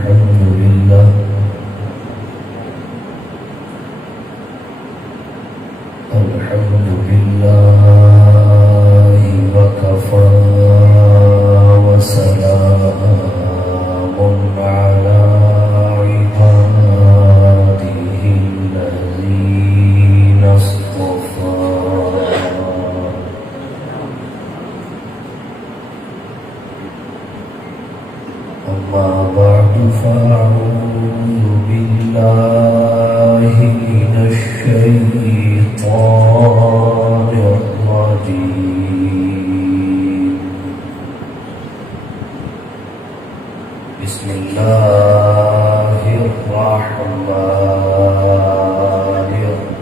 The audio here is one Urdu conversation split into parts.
الحمد لله الحمد لله وكفى وسلام على عباده الذين اصطفى أما بعد فأعوذ بالله من الشيطان الرجيم بسم الله الرحمن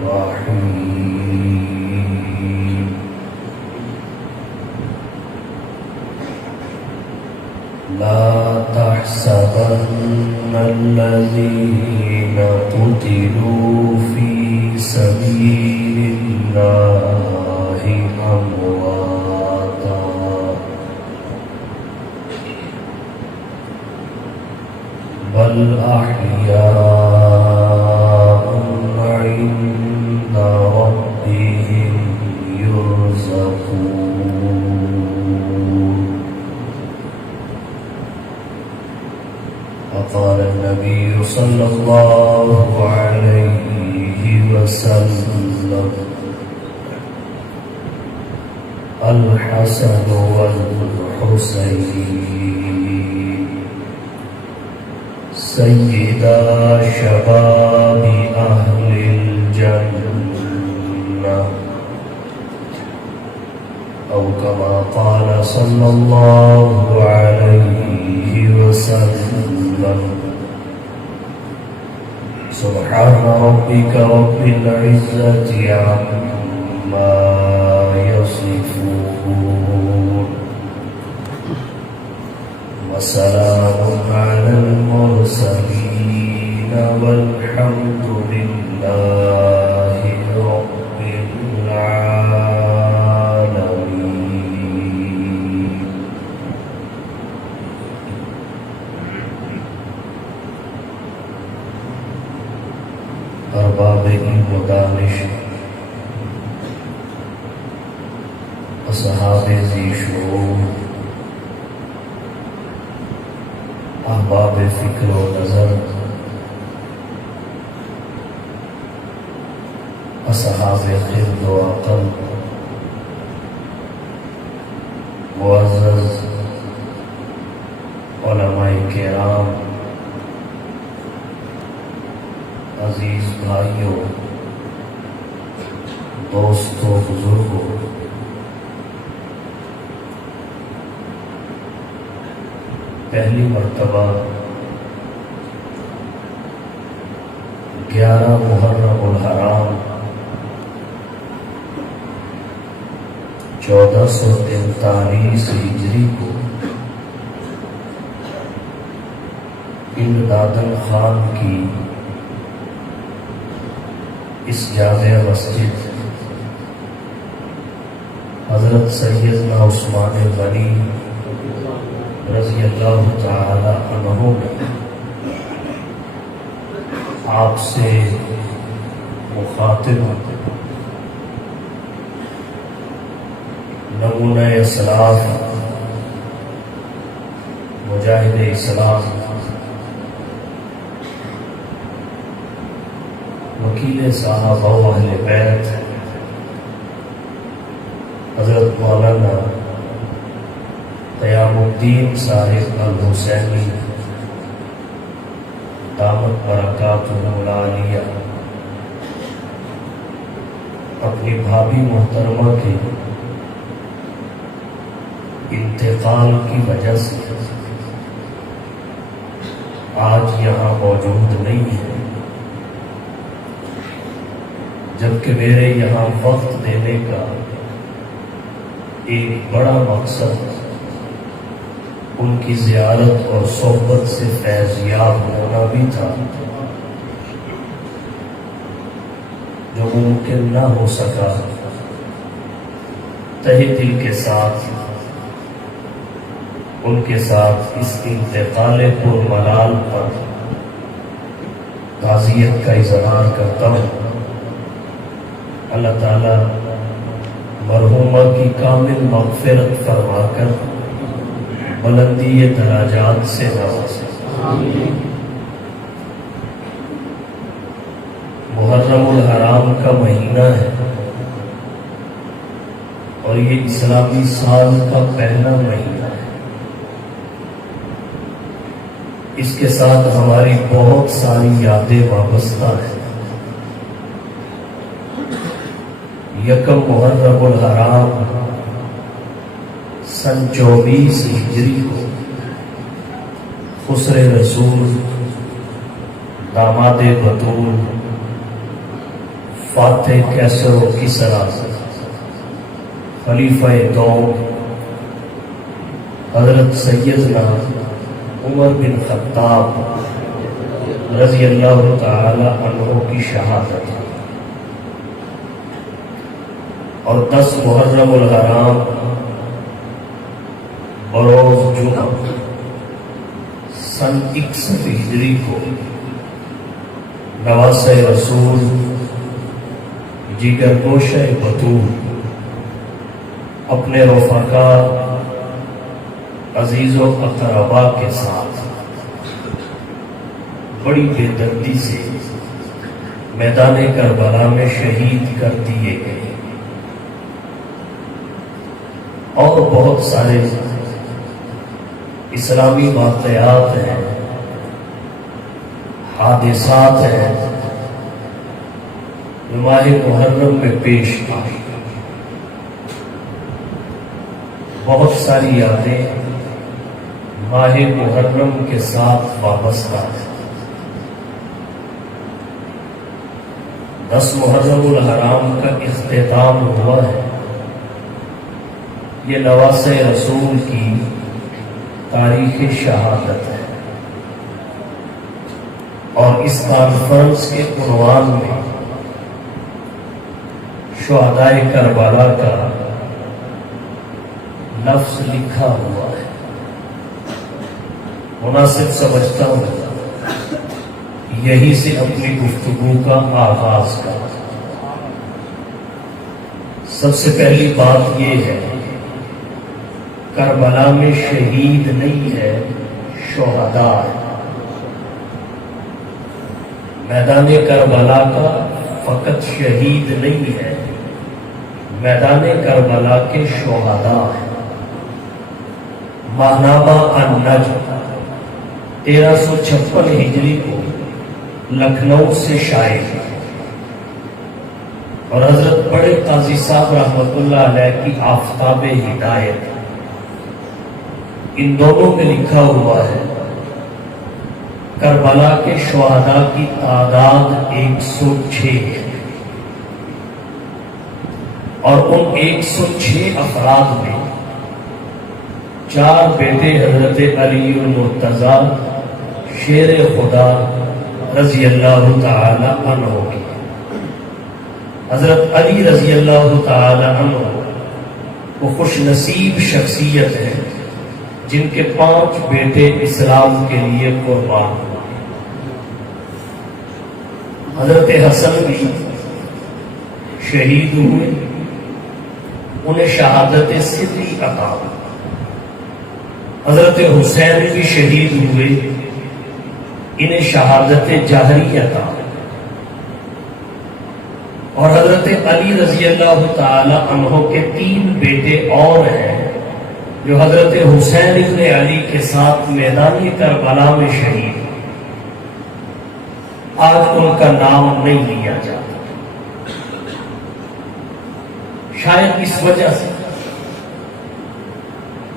الرحيم لا تحسبن الذين قتلوا في سبيل الله أمواتا بل أحياء عند ربهم يرزقون وقال النبي صلى الله عليه وسلم الحسن والحسين سيدا شباب أهل الجنة أو كما قال صلى الله عليه وسلم سبحان ربك رب العزة عما يصفون وسلام على المرسلين والحمد لله رب العالمين. ارباب علم و دانش، اصحاب ذی شعور، احباب فکر و نظر، اصحاب خرد و عقل، معزز علماء کرام، عزیز بھائیوں، دوستوں، بزرگوں، پہلی مرتبہ 11 محرم الحرام 1443 ہجری کو امدادن خان کی اس جامع مسجد حضرت سیدنا عثمان غنی رضی اللہ تعالی عنہ نے آپ سے مخاطب نمونہ اسلاف مجاہد اسلام وکیل صحابہ و اہل بیت حضرت مولانا قیام الدین صاحب الحسینی دامت برکاتہ العالیہ اپنی بھابھی محترمہ کے انتقال کی وجہ سے آج یہاں موجود نہیں ہے، جبکہ میرے یہاں وقت دینے کا ایک بڑا مقصد ان کی زیارت اور صحبت سے فیض یاب ہونا بھی تھا، جو ممکن نہ ہو سکا۔ تہہ دل کے ساتھ ان کے ساتھ اس انتقال پرملال پر تعزیت کا اظہار کرتا ہوں۔ اللہ تعالی مرحومہ کی کامل مغفرت فرما کر بلندی درجات سے نوازے۔ محرم الحرام کا مہینہ ہے اور یہ اسلامی سال کا پہلا مہینہ ہے۔ اس کے ساتھ ہماری بہت ساری یادیں وابستہ ہیں۔ یکم محرم الحرام سن 24 ہجری کو خسر رسول داماد بطول فاتح کیسر و کسریٰ خلیفہ دور حضرت سیدنا عمر بن خطاب رضی اللہ تعالی عنہ کی شہادت اور 10 محرم الحرام بروز جمعہ سن 61 ہجری کو نواسہ رسول جگر گوشہ بطول اپنے رفقا عزیز و اقربا کے ساتھ بڑی بے دردی سے میدان کربلا میں شہید کر دیے گئے، اور بہت سارے اسلامی واقعات ہیں، حادثات ہیں جو ماہ محرم میں پیش آئی۔ بہت ساری یادیں ماہ محرم کے ساتھ وابستہ ہیں۔ 10 محرم الحرام کا اختتام ہوا ہے۔ یہ نواسہ رسول کی تاریخ شہادت ہے، اور اس کانفرنس کے عنوان میں شہدائے کربلا کا لفظ لکھا ہوا ہے۔ مناسب سمجھتا ہوں یہی سے اپنی گفتگو کا آغاز کرتا ہوں۔ سب سے پہلی بات یہ ہے، کربلا میں شہید نہیں ہے، شہداء ہے۔ میدان کربلا کا فقط شہید نہیں ہے، میدان کربلا کے شہداء ہیں۔ ماہنامہ النجم 1356 ہجری کو لکھنؤ سے شائع ہے، اور حضرت بڑے قاضی صاحب رحمۃ اللہ علیہ کی آفتاب ہدایت ان دونوں میں لکھا ہوا ہے، کربلا کے شہداء کی تعداد 106 ہے، اور ان 106 افراد میں 4 بیٹے حضرت علی المرتضیٰ شیر خدا رضی اللہ تعالی عنہ کے۔ حضرت علی رضی اللہ تعالی عنہ وہ خوش نصیب شخصیت ہے جن کے 5 بیٹے اسلام کے لیے قربان ہوئے۔ حضرت حسن بھی شہید ہوئے، انہیں شہادت سری عطا ہوئی۔ حضرت حسین بھی شہید ہوئے، انہیں شہادت جہری عطا ہوئی۔ اور حضرت علی رضی اللہ تعالی عنہ کے 3 بیٹے اور ہیں جو حضرت حسین ابن علی کے ساتھ میدان کربلا میں شہید ہوئے۔ آج ان کا نام نہیں لیا جاتا، شاید اس وجہ سے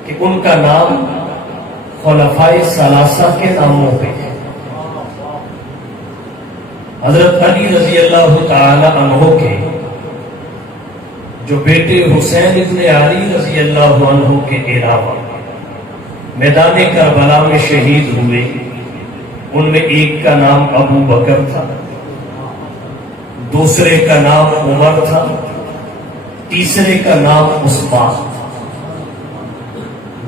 کہ ان کا نام خلفائے ثلاثہ کے ناموں پہ ہے۔ حضرت علی رضی اللہ تعالی عنہ کے جو بیٹے حسین ابن علی رضی اللہ عنہ کے علاوہ میدان کربلا میں شہید ہوئے، ان میں ایک کا نام ابو بکر تھا، دوسرے کا نام عمر تھا، تیسرے کا نام عثمان تھا۔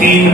3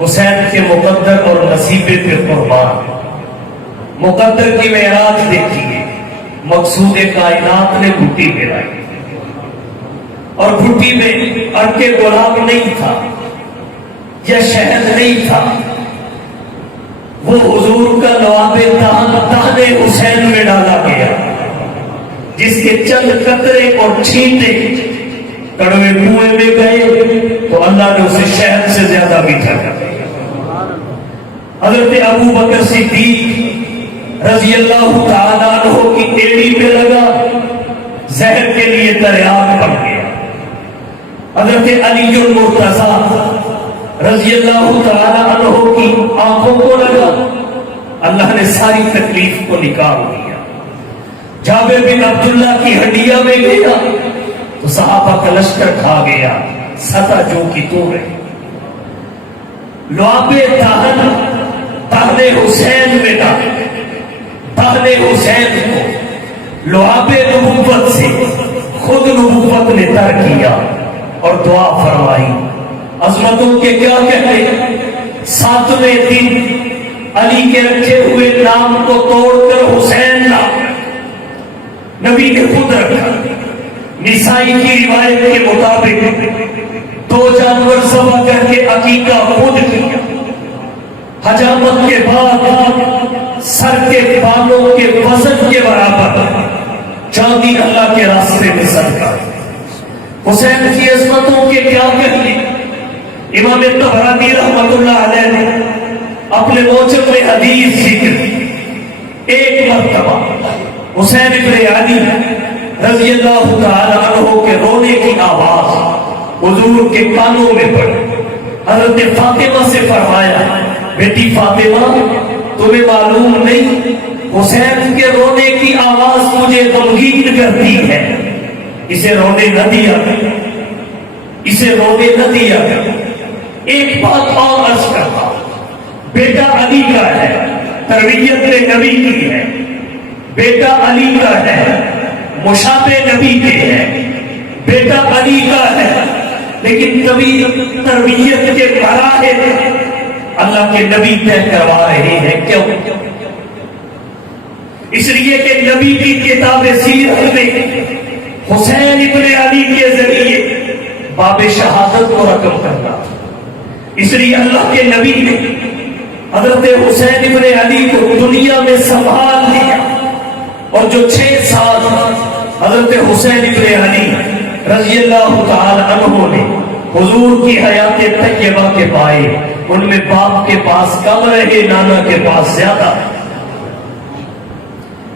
حسین کے مقدر اور نصیبے پہ قربان. مقدر کی معراج دیکھیے، مقصود کائنات نے گھٹی پہنائی اور گھٹی میں عرق گلاب نہیں تھا یا شہد نہیں تھا، وہ حضور کا لعاب تان حسین میں ڈالا گیا، جس کے چند قطرے اور چھینٹے کڑوے کنویں میں گئے تو اللہ نے اسے شہد سے زیادہ میٹھا کر دیا. حضرت ابو بکر صدیق رضی اللہ تعالیٰ عنہ کی ایڑی پہ لگا، زہر کے لیے تریاق بن گیا. حضرت علی المرتضیٰ رضی اللہ تعالیٰ عنہ کی آنکھوں کو لگا، اللہ نے ساری تکلیف کو نکال دیا. جابر بن عبداللہ کی ہڈیاں میں گیا تو صحابہ کا لشکر کھا گیا، سطح جو کی تو رہی. لعاب تہن حسین میں ڈالے، تہن حسین کو لعاب نبوت سے خود نبوت نے تر کیا اور دعا فرمائی. عظمتوں کے کیا کہتے، 7ویں دن علی کے رکھے ہوئے نام کو توڑ کر حسین نام نبی نے خود رکھا. نسائی کی روایت کے مطابق 2 جانور ذبح کر کے عقیقہ خود کیا. حجامت کے بعد سر کے بالوں کے وزن کے برابر چاندی اللہ کے راستے میں صدقہ. حسین کی عظمتوں کے کیا کہنے. امام طبرانی رحمت اللہ علیہ نے اپنے موجب میں حدیث ذکر، ایک مرتبہ حسین ابن علی رضی اللہ تعالی عنہ کے رونے کی آواز حضور کے کانوں میں پڑی. حضرت فاطمہ سے فرمایا، بیٹی فاطمہ تمہیں معلوم نہیں حسین کے رونے کی آواز مجھے غمگین کرتی ہے، اسے رونے نہ دیا، اسے رونے نہ دیا. ایک بات اور عرض کرتا ہوں، بیٹا علی کا ہے، تربیت نبی کی ہے، بیٹا علی کا ہے، مشابہ نبی کے ہے، بیٹا علی کا ہے، لیکن تربیت کے مراحل اللہ کے نبی طے کروا رہے ہیں. کیوں؟ اس لیے کہ نبی کی کتاب سیرت میں حسین ابن علی کے ذریعے باب شہادت کو رقم کرنا. اس لیے اللہ کے نبی نے حضرت حسین ابن علی کو دنیا میں سنبھال لیا، اور جو 6 سال حضرت حسین ابن علی رضی اللہ تعالی عنہ نے حضور کی حیات طیبہ کے پائے، ان میں باپ کے پاس کم رہے، نانا کے پاس زیادہ.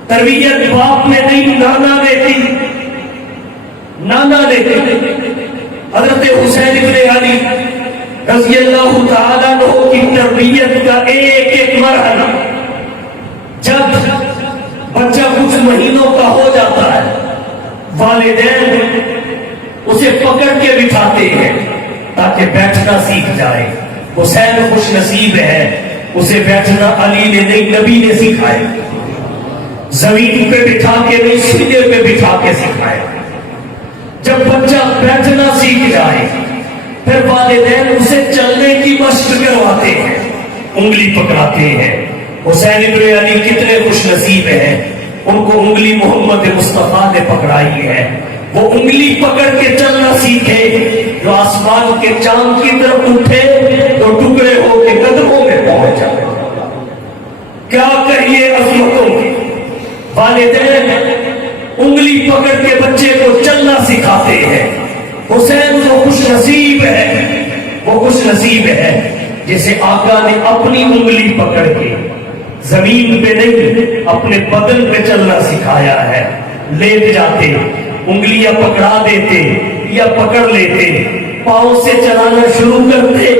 تربیت باپ نے نہیں، نانا نے دی، نانا نے دی. حضرت حسین ابن علی رضی اللہ تعالیٰ عنہ کی تربیت کا ایک ایک مرحلہ، جب بچہ کچھ مہینوں کا ہو جاتا ہے والدین اسے پکڑ کے بٹھاتے ہیں تاکہ بیٹھنا سیکھ جائے. حسین خوش نصیب ہے، اسے بیٹھنا علی نے نہیں نبی نے سکھایا. زمین پہ بٹھا کے نہیں، سینے پہ بٹھا کے سکھایا. جب بچہ بیٹھنا سیکھ جائے پھر والدین اسے چلنے کی مشق کرواتے ہیں، انگلی پکڑاتے ہیں. حسین ابن علی کتنے خوش نصیب ہیں، ان کو انگلی محمد مصطفیٰ نے پکڑائی ہے. وہ انگلی پکڑ کے چلنا سیکھے، جو آسمان کے چاند کی طرف اٹھے تو ٹکڑے ہو کے قدموں میں پہنچ جائے. کیا کہیے عظمتوں کے والدین انگلی پکڑ کے بچے کو چلنا سکھاتے ہیں. حسین وہ خوش نصیب ہے، وہ خوش نصیب ہے جسے آقا نے اپنی انگلی پکڑ کے زمین پہ نہیں اپنے بدن پہ چلنا سکھایا ہے. لیٹ جاتے، انگلیاں پکڑا دیتے یا پکڑ لیتے، پاؤں سے چلانا شروع کرتے،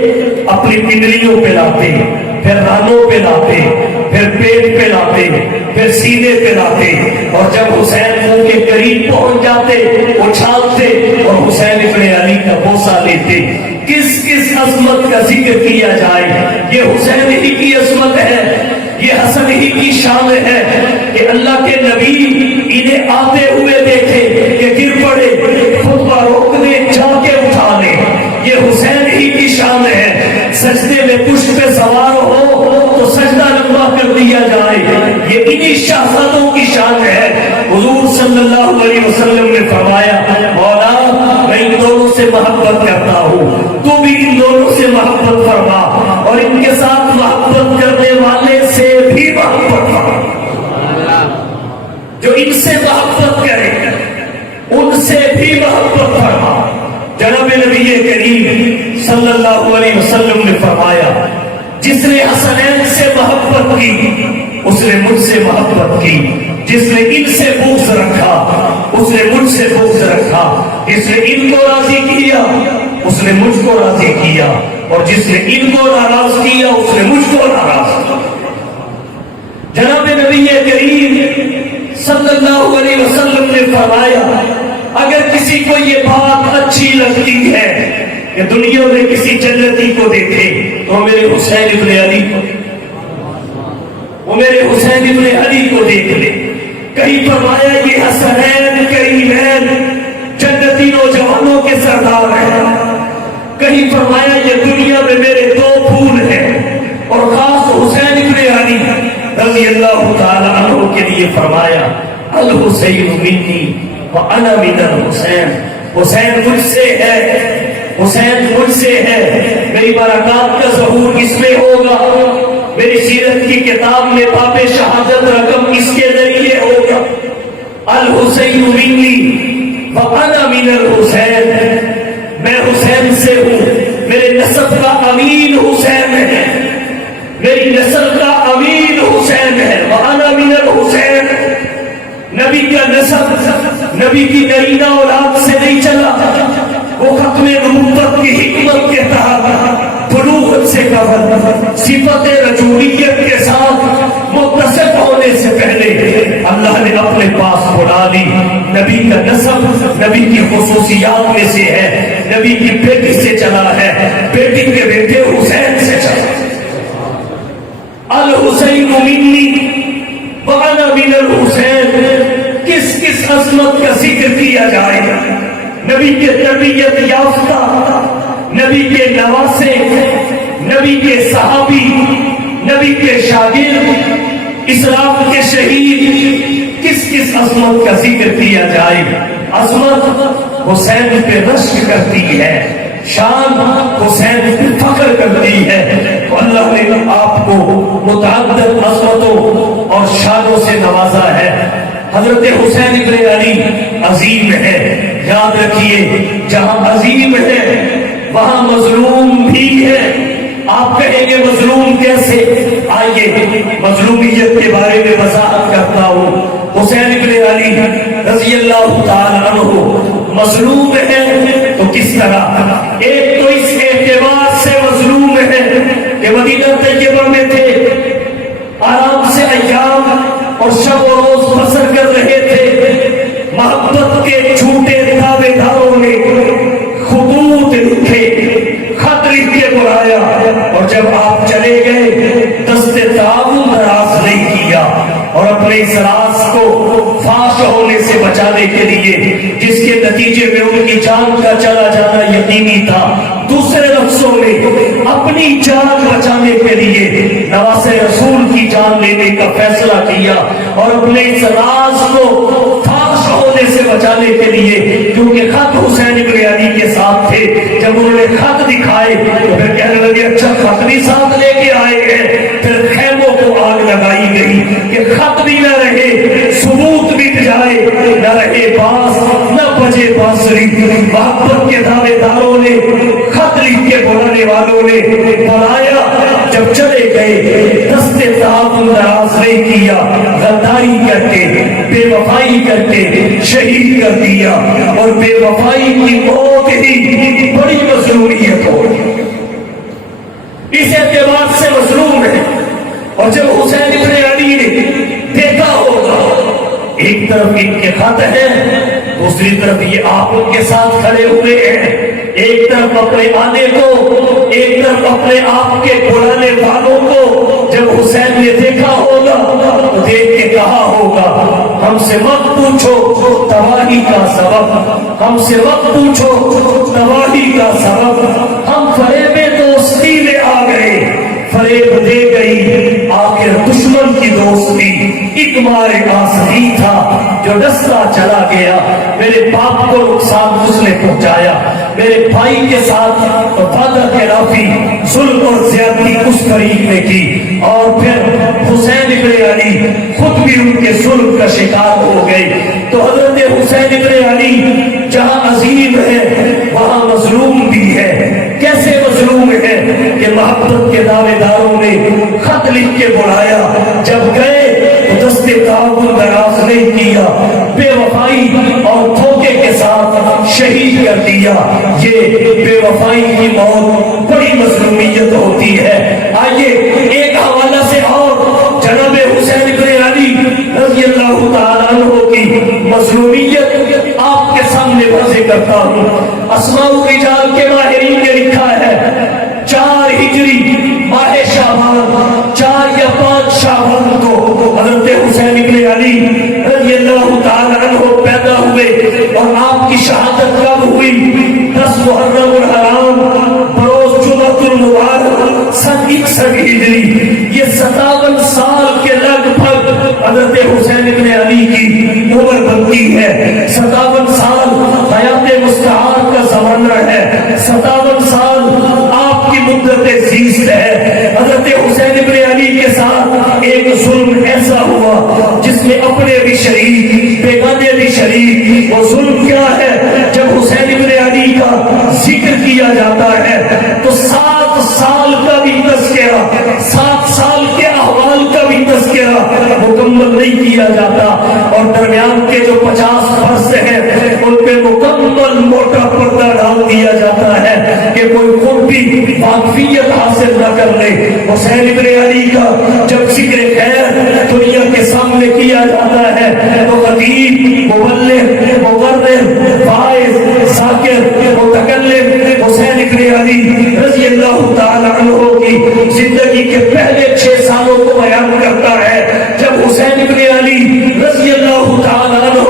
اپنی پنڈلیوں پہ لاتے، پھر رانوں پہ لاتے، پھر پیٹ پہ لاتے، پھر سینے پہ لاتے، اور جب حسین منہ کے قریب پہنچ جاتے اچھالتے اور حسین ابن علی کا بوسہ لیتے. کس کس عظمت کا ذکر کیا جائے. یہ حسین ہی کی عظمت ہے، یہ حسن ہی کی شان ہے کہ اللہ کے نبی انہیں آتے ہوئے دیکھے کہ گر پڑے، خطبہ روک دے، جا کے اٹھا لے. یہ حسین ہی کی شان ہے، سجدے میں پشت پہ سوار ہو تو سجدہ لمبا کر دیا جائے، یہ انہی شہزادوں کی شان ہے۔ حضور صلی اللہ علیہ وسلم نے فرمایا مولا میں ان دونوں سے محبت کرتا ہوں، تو بھی ان دونوں سے محبت فرما، اور ان کے ساتھ محبت کرنے والے سے بھی محبت فرما، جو ان سے محبت کرے ان سے بھی محبت فرما۔ جناب نبی کریم صلی اللہ علیہ وسلم نے فرمایا جس نے حسنین سے محبت کی اس نے مجھ سے محبت کی، جس نے ان سے بغض رکھا اس نے مجھ سے بغض رکھا، جس نے ان کو راضی کیا اس نے مجھ کو راضی کیا، اور جس نے ان کو ناراض کیا اس نے مجھ کو ناراض کیا۔ جناب نبی کریم صلی اللہ علیہ وسلم نے فرمایا اگر کسی کو یہ بات اچھی لگتی ہے کہ دنیا میں کسی جنتی کو دیکھے تو میرے حسین ابن علی کو، وہ میرے حسین ابن علی کو دیکھ لے۔ کہیں فرمایا یہ حسنین کریمین جنتی نوجوانوں کے سردار ہیں، کہیں فرمایا یہ دنیا میں میرے دو پھول ہیں، اور خاص حسین ابن علی رضی اللہ تعالی عنہ کے لیے فرمایا الحسین منی وانا من الحسین، حسین مجھ سے ہے، حسین مجھ سے ہے، میری برکات کا ظہور اس میں ہوگا، میری سیرت کی کتاب میں باب شہادت رقم اس کے ذریعے ہوگا۔ الحسین منی وانا من الحسین، میں حسین سے ہوں، میرے نسب کا امین حسین ہے، میری نسل کا امین حسین ہے، وانا من الحسین۔ نبی کا نسب نبی کی نرینہ اولاد سے نہیں چلا، وہ ختم نبوت کی حکمت کے تحت بلوغت سے قبل صفت رجولیت کے ساتھ متصف ہونے سے پہلے اللہ نے اپنے پاس بلا لی۔ نبی کا نسب نبی کی خصوصیات میں سے ہے، نبی کی بیٹی سے چلا ہے، بیٹی کے بیٹے حسین سے چلا۔ الحسین منی وانا من الحسین، کس کس عظمت کا ذکر کیا جائے گا؟ نبی کے تربیت یافتہ، نبی کے نواسے، نبی کے صحابی، نبی کے شاگرد، اسلام کے شہید، کس کس عظمت کا ذکر کیا جائے؟ عظمت حسین پہ رشک کرتی ہے، شان حسین پہ فخر کرتی ہے۔ تو اللہ نے آپ کو متعدد عظمتوں اور شانوں سے نوازا ہے۔ حضرت حسین ابن علی عظیم ہے، یاد رکھیے جہاں عظیم ہے وہاں مظلوم بھی ہے۔ آپ کہیں گے مظلوم کیسے؟ آئیے مظلومیت کے بارے میں وضاحت کرتا ہوں۔ حسین ابن علی رضی اللہ تعالی عنہ مظلوم ہے تو کس طرح؟ ایک تو اس اعتبار سے مظلوم ہے کہ مدینہ طیبہ میں تھے، آرام سے ایام اور شب و روز بسر کر رہے تھے، محبت کے جھوٹے دعوے داروں نے خطوط لکھے، خط لکھ کے بلایا، اور جب آپ چلے گئے دست تعاون دراز نہیں کیا، اور اپنے اس راز کو فاش ہونے سے بچانے کے لیے جس کے نتیجے میں ان کی جان کا چلا جانا یقینی تھا، دوسرے لفظوں میں اپنی جان بچانے کے لیے نواسے رسول کی جان لینے کا فیصلہ کیا، اور اپنے اس راز کو فاش ہونے سے بچانے کے لیے، کیونکہ خط حسین ابن علی کے ساتھ تھے، جب انہوں نے خط دکھائے تو پھر کہنے لگے اچھا خط بھی ساتھ لے کے آئے ہیں۔ پھر خیموں کو آگ لگائی گئی کہ خط بھی نہ رہے، ثبوت مٹ جائے، نہ رہے باس نہ بجے بانسری۔ محبت کے دعوے داروں نے، خط لکھ کے بلانے والوں نے بلایا، جب چلے گئے دست تعاون دراز نہیں کیا، غداری کر کے، بے وفائی کر کے شہید کر دیا، اور بے وفائی کی موت ہی بڑی مظلومیت ہو۔ اس اعتبار سے مظلوم ہے۔ اور جب حسین ابن علی نے دیکھا ہوگا ایک طرف ان کے خط ہیں، دوسری طرف یہ آپ ان کے ساتھ کھڑے ہوئے ہیں، ایک طرف اپنے آنے کو، ایک طرف اپنے آپ کے بلانے والوں کو، جب حسین نے دیکھا ہوگا تو دیکھ کے کہا ہوگا ہم سے مت پوچھو تباہی کا سبب، ہم سے مت پوچھو تباہی کا سبب، ہم فریب دوستی میں آ گئے، فریب دے گئی آخر دشمن کی دوستی، ایک مار آسری تھا جو ڈستا چلا گیا، میرے باپ کو نقصان اس نے پہنچایا، میرے بھائی کے ساتھ وفادہ خلافی ظلم اور زیادتی اس فریق نے کی، اور پھر حسین ابن علی خود بھی ان کے ظلم کا شکار ہو گئے۔ تو حضرت حسین ابن علی جہاں عظیم ہے وہاں مظلوم بھی ہے۔ کیسے مظلوم ہے کہ محبت کے دعوے داروں نے خط لکھ کے بلایا، جب گئے تو دستے تعاون دراز نہیں کیا، بے وفائی اور دھوکے کے ساتھ شہید کر دیا۔ یہ بے وفائی کی موت بڑی مظلومیت ہوتی ہے۔ آئیے ایک حوالہ سے اور جناب حسین ابن علی رضی اللہ تعالیٰ عنہ کی مظلومیت آپ کے سامنے واضح کرتا ہوں۔ اسماء الرجال کے ماہرین نے لکھا ہے 4 ہجری ماہ شعبان، 4 یا 5 شعبان کو حضرت حسین ابن علی رضی اللہ تعالیٰ عنہ پیدا ہوئے، اور آپ کی شہادت کب ہوئی؟ 10 محرم الحرام بروز جمعۃ المبارک سن 61 ہجری۔ یہ 57 سال کے لگ بھگ حضرت حسین ابن علی کی عمر بنتی ہے۔ 57 سال حیات مستعار کا زمانہ ہے، 57 سال آپ کی مدت زیست ہے۔ حضرت حسین ابن علی کے ساتھ ایک ظلم ایسا ہوا جس میں اپنے بھی شریک بیگانے بھی شریک۔ وہ ظلم کیا ہے؟ جب حسین ابن علی کا ذکر کیا جاتا ہے تو 7 سال کا بھی تذکرہ، 7 سال کے احوال کا بھی تذکرہ مکمل نہیں کیا جاتا، اور درمیان کے جو 50 برس ہیں ان پہ مکمل موٹا پردہ ڈال دیا جاتا ہے کہ کوئی خود بھی واقفیت حاصل نہ کر لے۔ حسین ابن علی کا جب ذکر خیر دنیا کے سامنے کیا جاتا ہے تو خطیب، مبلغ، مورخ، واعظ، ذاکر، متکلم حسین ابن علی رضی اللہ تعالی عنہ کی زندگی کے پہلے 6 سالوں کو بیان کرتا ہے، جب حسین ابن علی رضی اللہ تعالی عنہ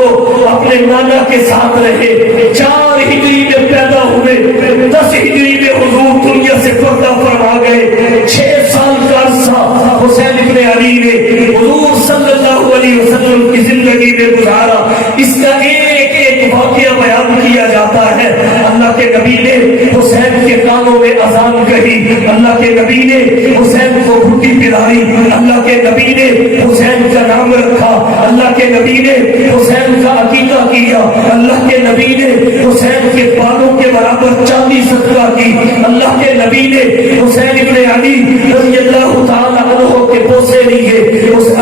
اپنے نانا کے ساتھ رہے۔ 4 ہجری میں پیدا ہوئے، 10 ہجری میں حضور دنیا سے پردہ فرما گئے۔ 6 سال کا عرصہ حسین ابن علی نے حضور صلی اللہ علیہ وسلم کی زندگی میں گزارا۔ اس کا ایک ایک واقعہ بیان کیا جاتا ہے۔ اللہ کے نبی نے حسین کے کانوں میں اذان کہی، اللہ کے نبی نے حسین کو گھٹی پلائی، اللہ کے نبی نے حسین کا نام رکھا، اللہ کے نبی نے حسین کا عقیقہ کیا، اللہ کے نبی نے حسین کے بالوں کے برابر چاندی صدقہ کی، اللہ کے نبی نے حسین ابن علی رضی اللہ تعالیٰ عنہ کے بوسے لیے،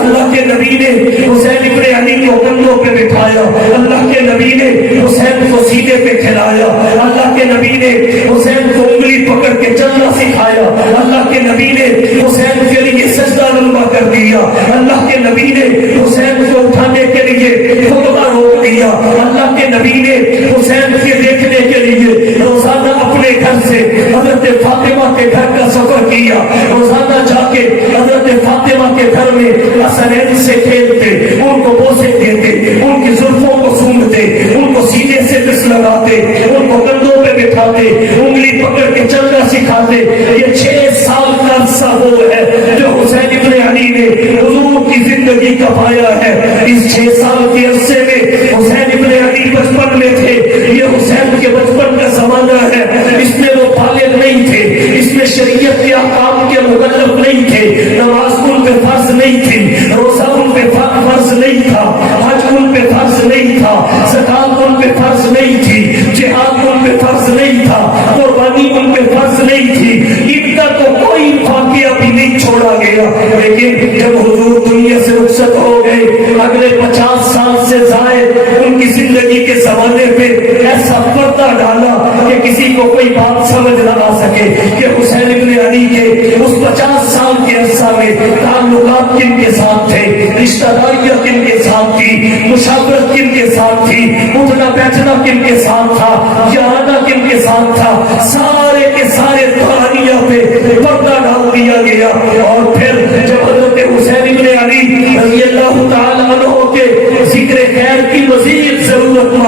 اللہ کے نبی نے حسین ابن علی کو کندھوں پہ بٹھایا، اللہ کے نبی نے حسین کو سینے پہ کھلایا، اللہ کے نبی نے حسین کو انگلی پکڑ کے چلنا سکھایا، اللہ کے نبی نے حسین کے لیے سجدہ لمبا کر دیا، اللہ کے نبی نے حسین کو اٹھانے کے لیے خطبہ روک دیا، اللہ کے نبی نے حسین کے دیکھنے کے لیے روزانہ اپنے گھر سے حضرت فاطمہ کے گھر کا سفر کیا، روزانہ جا کے حضرت فاطمہ کے گھر میں حسنین سے کھیلتے، ان کو بوسے دیتے، ان کی زلفوں کو سونگھتے، ان کو سینے سے مس لگاتے، ان کو کندھوں پہ بٹھاتے، انگلی پکڑ کے چلنا سکھاتے۔ یہ 6 سال کا عرصہ وہ ہے جو حسین ابن علی نے حضور کی زندگی کا پایا ہے۔ اس 6 سال کے عرصے میں حسین ابن علی بچپن میں تھے، یہ حسین کے بچپن کا زمانہ ہے، اس میں وہ بالغ نہیں تھے، اس میں شریعت کے احکام کے مکلف نہیں تھے، نماز ان پہ فرض نہیں تھی، روزہ ان پہ فرض نہیں تھا، حج ان پہ فرض نہیں تھا، زکات ان پہ فرض نہیں تھی، جہاد ان پہ فرض نہیں تھا، قربانی ان پہ فرض نہیں تھی، ان کا تو کوئی واقعہ بھی نہیں چھوڑا گیا۔ لیکن جب حضور دنیا سے رخصت ہو گئے، اگلے 50 سال سے زائد ان کی زندگی کے زمانے پہ ایسا پردہ ڈالا کہ کسی کو کوئی بات سمجھ نہ آ سکے کہ حسین ابن علی کے اس 50 سال کے عرصہ میں تعلقات کن کے ساتھ تھے، رشتہ داریاں کن کے ساتھ تھی، مشاورت کن کے ساتھ تھی، اٹھنا بیٹھنا کن کے ساتھ تھا، یارانہ کن کے ساتھ تھا، سارے کے سارے کہانیاں پہ پردہ ڈال دیا گیا۔ اور پھر جب حضرت حسین ابن علی رضی اللہ تعالی عنہ کے ذکر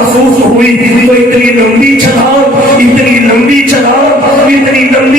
محسوس ہوئی تو اتنی لمبی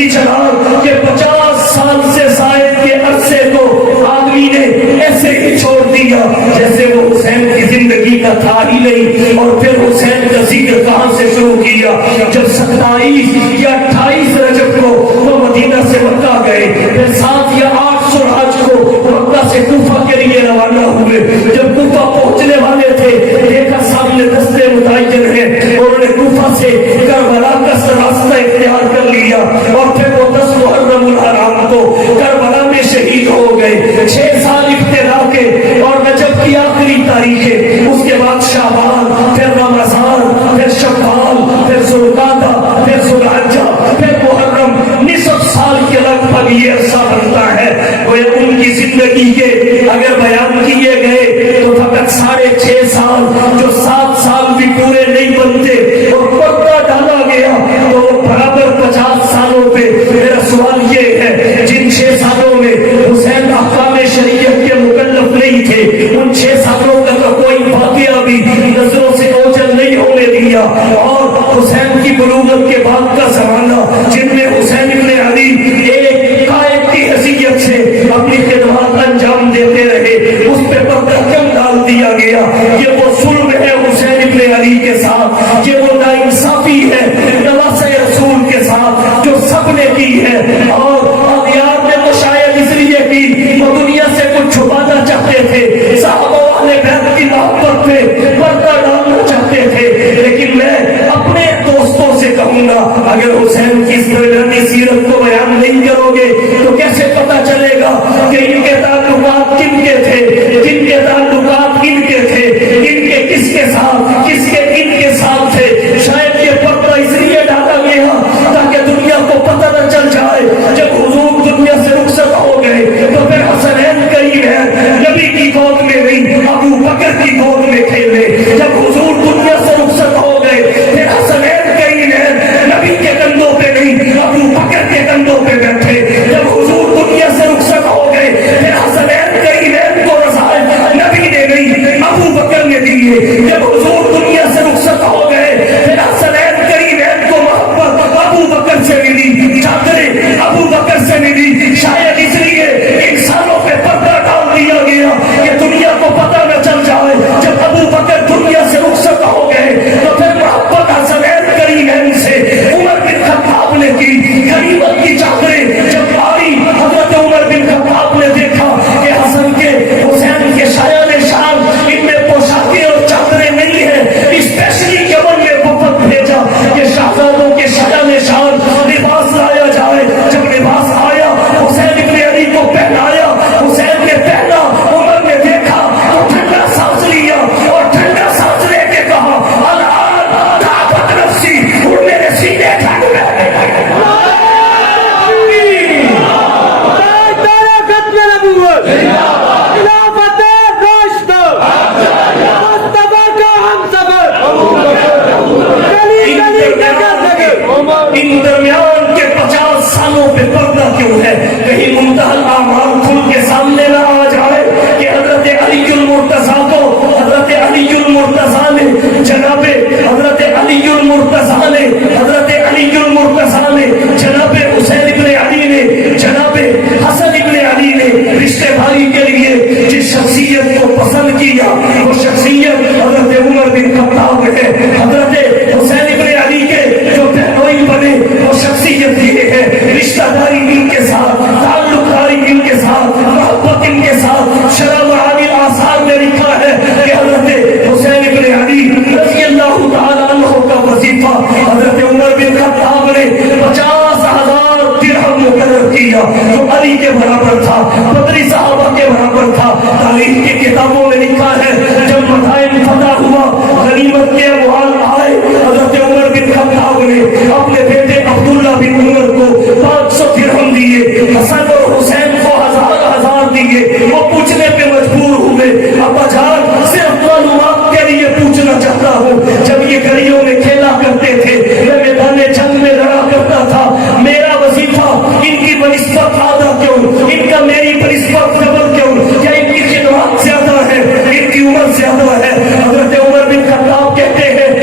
چڑھا کہ 50 سال سے زائد کے عرصے کو آدمی نے ایسے ہی چھوڑ دیا جیسے وہ حسین کی زندگی کا تھا ہی نہیں. اور پھر حسین کا ذکر کہاں سے شروع کیا؟ جب 27 یا 28 رجب کو وہ مدینہ سے مکہ گئے، پھر 7 یا 8 سراج کو مکہ سے کوفہ کے لیے روانہ ہوئے. جب کوفہ پہنچنے والے تھے دیکھا سامنے دستے متعین ہیں، انہوں نے کوفہ سے کربلا کا راستہ اختیار کر لیا اور پھر وہ 10 محرم الحرام کو کربلا میں شہید ہو گئے. 6 سال ابتدا کے اور رجب کی آخری تاریخیں، اس کے بعد شعبان، پھر رمضان، پھر شوال، پھر ذوالقعدہ، پھر ذوالحجہ، پھر محرم، نصف سال کے لگ بھگ یہ عرصہ بنتا ہے. وہ ان کی زندگی کے اگر بیان کیے گئے تو فقط 6.5 سال، جو 7 سال بھی پورے نہیں بنتے، اور پردہ ڈالا گیا تو برابر 50 سالوں پہ. میرا سوال یہ ہے جن 6 سالوں میں حسین احکام شریعت کے مکلف نہیں تھے، ان 6 سالوں کا تو کوئی واقعہ بھی نظروں سے اوجھل نہیں ہونے دیا. اور حسین کی بلوغت کے بعد کا زمانہ جن میں حسین ابن علی ایک قائد کی حیثیت سے اپنی خدمات انجام دیتے رہے، اس پہ پردہ کم ڈال دیا گیا. یہ وہ ظلم ہے حسین ابن علی کے ساتھ، یہ وہ ناانصافی ہے نواسۂ رسول کے ساتھ جو سب نے کی ہے. اور اغیار نے تو شاید اس لیے کی وہ دنیا سے کچھ چھپانا چاہتے تھے، صحابہ والے بیت کی محبت پہ پردہ ڈالنا چاہتے تھے. لیکن میں اپنے دوستوں سے کہوں گا اگر حسین کی اس سیرت کو بیان نہیں کرو گے تو کیسے پتا چلے گا کہ ان کے تعلقات کن کے تھے، جن کے تعلقات کن کے تھے، ان کے کس کے ساتھ، کس کے کن کے ساتھ تھے. شاید یہ پردہ اس لیے ڈالا گیا تاکہ دنیا کو پتہ نہ چل جائے. جب حضور دنیا سے رخصت ہو گئے تو پھر حسنین قریب ہے، نبی کی گود میں نہیں ابو بکر کی گود میں کھیلے. جب حضور دنیا سے رخصت ہو گئے پھر حسنین قریب ہے، نبی کے کندھوں پہ نہیں ابو بکر کے کندھوں پہ بیٹھے. جب حضور دنیا سے رخصت ہو گئے پھر حسنین قریب کو رسائل نبی نے نہیں ابو بکر نے دیے. جب حضور دنیا سے رخصت ہو گئے پھر حسنین قریب کو محبت ابو بکر سے ملی، چادریں ابو بکر سے ملی. شاید اس لیے انسانوں پہ پردہ ڈال دیا گیا کہ دنیا کو پتہ نہ چل جائے. جب ابو بکر دنیا سے رخصت ہو گئے تو پھر محبت حسنین قریب سے عمر بن خطاب نے کی. غنیمت کی چادریں جب آئی حضرت عمر بن خطاب نے دیکھا کہ حسن کے حسین کے شایان شان ان میں پوشاکیں اور چادریں نہیں ہیں، اسپیشلی یمن میں وفد بھیجا کہ شہزادوں کے شایان شان لباس لایا جائے. جب لباس آیا حسین ابن علی کو پہنایا، حسین نے پہنا، عمر نے دیکھا تو ٹھنڈا سانس لیا اور ٹھنڈا سانس لے کے کہا الآن طاقت نفسی، اور میرے سینے ٹھنڈ میں ان درمیان کے 50 سالوں پہ پردہ کیوں ہے؟ کہیں منتہی اعمال کھل کے سامنے نہ آ جائے کہ حضرت علی المرتضیٰ کو حضرت علی المرتضیٰ نے جناب حضرت علی المرتضیٰ نے حضرت علی المرتضیٰ نے جناب حسین ابن علی نے جناب حسن ابن علی نے رشتے بھائی کے لیے جس شخصیت کو پسند کیا وہ شخصیت حضرت عمر بن خطاب ہے. حضرت حسین ابن علی کے جو بہنوئی بنے وہ شخصیت یہ ہے، رشتہ داری ان کے ساتھ، تعلق داری ان کے ساتھ، محبت ان کے ساتھ. شرح معانی آثار میں لکھا ہے کہ حضرت حسین ابن علی رضی اللہ تعالیٰ عنہ کا وظیفہ حضرت عمر بن خطاب نے 50,000 درہم مقرر کیا جو علی کے برابر تھا، بدری صحابہ کے برابر تھا. تاریخ کی کتابوں میں لکھا ہے جب مدائن فتح ہوا، غنیمت کے اموال آئے، حضرت عمر بن خطاب نے اپنے بیٹے عبداللہ بن عمر کو 500 درہم دیے، حسن اور حسین کو 1000 دیے. وہ پوچھنے پہ مجبور ہوئے ابا جان صرف معلومات کے لیے پوچھنا چاہتا ہوں، جب یہ گلیوں میں کھیلا کرتے تھے، میں میدان جنگ میں لڑا کرتا تھا، میرا وظیفہ ان کی بنسبت آدھا کیوں، ان کا میری بنسبت ڈبل کیوں؟ کیا ان کی خدمات زیادہ ہے، ان کی عمر زیادہ ہے؟ حضرت عمر بن خطاب کہتے ہیں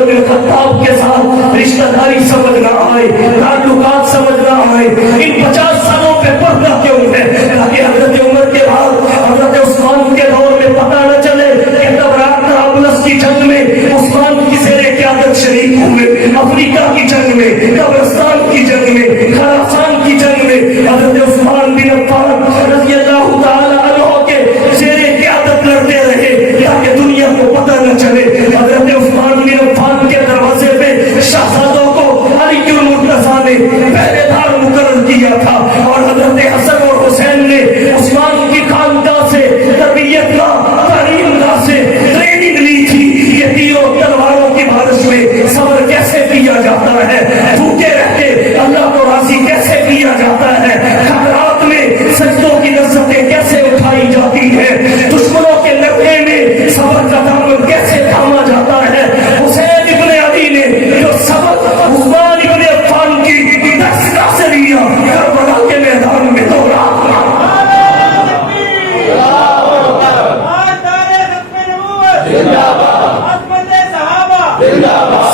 عمر بن خطاب کے ساتھ رشتہ داری سمجھ نہ آئے، تعلقات سمجھ نہ آئے، ان 50 سالوں پہ پردہ کیوں ہے؟ تاکہ حضرت عمر کے بعد حضرت عثمان کے دور میں پتہ نہ چلے کہ طرابلس کی جنگ میں عثمان کی زیر قیادت شریک ہوئے، افریقہ کی جنگ میں، قبرستان کی جنگ میں، خراسان کی جنگ میں حضرت عثمان بن عفان رضی اللہ تعالی عنہ کے زیر قیادت لڑتے رہے تاکہ دنیا کو پتہ نہ چلے۔ حضرت عثمان بن عفان کے دروازے پہ شہزادوں کو علی المرتضیٰ نے پہرے دار مقرر کیا تھا، اور حضرت حسن اور حسین نے عثمان کی خاندان سے تربیت کا تعلیم گاہ سے ٹریننگ لی تھی کہ تیروں تلواروں کی بارش میں صبر کیسے کیا جاتا ہے، بھوکے رہتے اللہ کو راضی کیسے کیا جاتا ہے، خطرات میں سجدوں کی لذتیں کیسے اٹھائی جاتی ہے، دشمنوں کے لڑنے میں صبر کا دامن کیسے تھاما جاتا ہے۔ حسین ابن علی نے جو سبق عثمان ابن عفان کی دستگاہ سے لیا، کربلا کے میدان میں دوہرا۔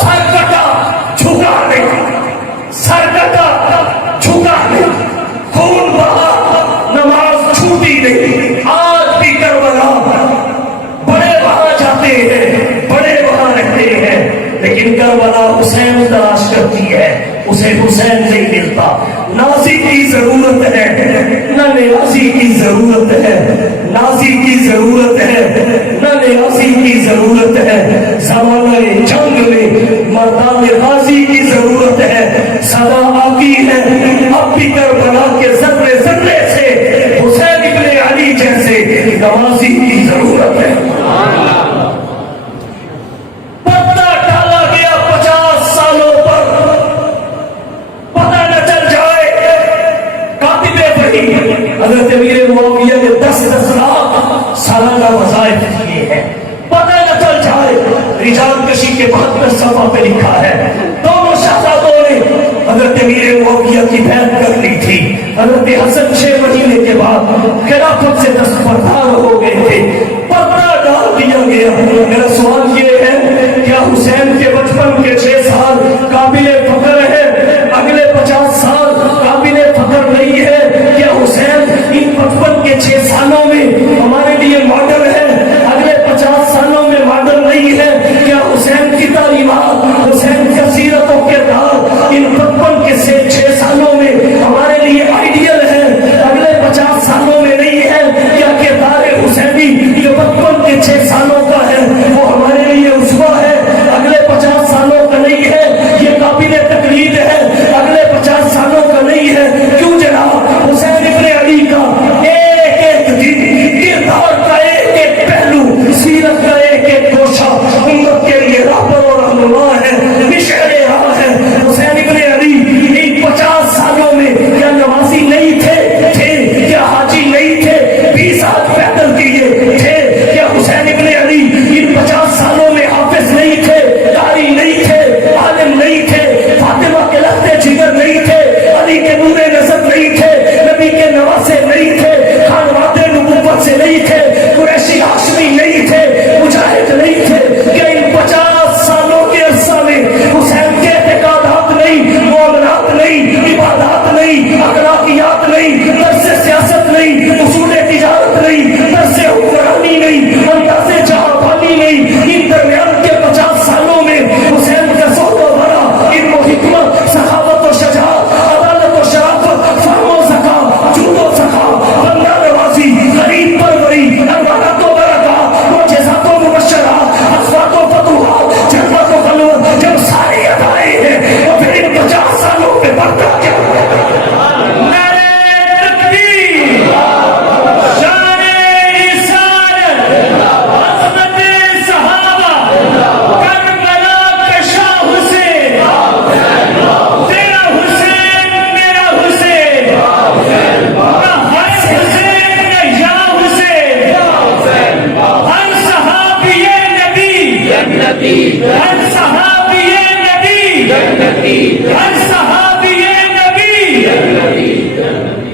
سر کٹا جھکا نہیں، سر کٹا جھکا نہیں، خون بہا نماز چھوٹی نہیں۔ آج بھی کربلا بڑے وہاں جاتے ہیں، بڑے وہاں رہتے ہیں، لیکن کربلا حسین تلاش کرتی ہے، اسے حسین نہیں ملتا۔ نازی کی ضرورت ہے، نہ نیازی کی ضرورت ہے، نازی کی ضرورت ہے، نہ نیازی کی ضرورت ہے۔ زمانہ جنگ میں مردان غازی کی ضرورت ہے۔ صدا آتی ہے اب بھی کربلا کے ذرے ذرے سے حسین ابن علی جیسے نوازی کی ضرورت ہے۔ پردہ ڈالا گیا 50 سالوں پر، پتہ نہ چل جائے کاتب وحی حضرت امیر معاویہ نے 10 لاکھ سالانہ وظائف کیے ہیں، پتہ نہ چل جائے۔ رجال کشی کے 72 صفحہ پہ لکھا ہے دونوں شہزادوں نے حضرت امیر معاویہ کی بیعت کر لی تھی۔ حضرت حسن 6 مہینے کے بعد خلافت سے دستبردار ہو گئے تھے، پردہ ڈال دیا گیا۔ میرا سوال یہ ہے کیا حسین کے بچپن کے 6 سال قابل فخر ہے، اگلے 50 سال قابل فخر نہیں ہے؟ کیا حسین ان بچپن کے 6 سالوں میں ہمارے لیے ماڈل ہے، اگلے 50 سالوں میں ماڈل نہیں ہے؟ کیا حسین کی تعلیمات، حسین کا سیرت و کردار ان بچپن کے 6 سالوں میں ہمارے لیے آئیڈیل ہے، اگلے 50 سالوں میں نہیں ہے؟ کیا کردار حسینی جو بچپن کے 6 سالوں کا ہے وہ ہمارے لیے اسوہ ہے، اگلے 50 سالوں کا نہیں ہے؟ یہ قابل تقلید ہے، اگلے 50 سالوں کا نہیں ہے؟ کیوں جناب حسین ابن علی کا ایک ایک دن، کردار کا ایک ایک پہلو، سیرت کا ایک ایک گوشہ امت کے لیے رہبر اور رہنما ہے، مشعل راہ ہے۔ حسین ابن علی ان 50 سالوں میں کیا نمازی نہیں تھے؟ کیا حاجی نہیں تھے؟ 20 سال پیدل کیے تھے؟ کیا حسین ابن علی ان 50 سالوں میں حافظ نہیں تھے، قاری نہیں تھے، عالم نہیں تھے، فاطمہ کے لختے جگر نہیں تھے، علی کے نور نظر نہیں تھے، نبی کے نواسے نہیں تھے، خانواد نبوت سے نہیں تھے، قریشی ہاشمی نہیں تھے، مجاہد نہیں تھے؟ کہ ان 50 سالوں کے عرصہ میں حسین کے اعتقادات نہیں، معاملات نہیں، عبادات نہیں، اخلاقیات نہیں، درس سیاست نہیں، اصول تجارت نہیں، درس حکمرانی نہیں، انداز جہاں بانی نہیں، ان درمیان کے 50 سالوں میں حسین کا سود و بڑا، علم و حکمت، سخاوت و شجاعت، عدالت و شرافت، فهم و ذکا، جود و سخا، بندہ نوازی، غریب پروری، امانت و برکات، معجزات و مبشرات، اسوات و فتوحات، جنت و خلوت، جب ساری ادائیں ہیں تو پھر ان 50 سالوں پہ بڑھتا کیا؟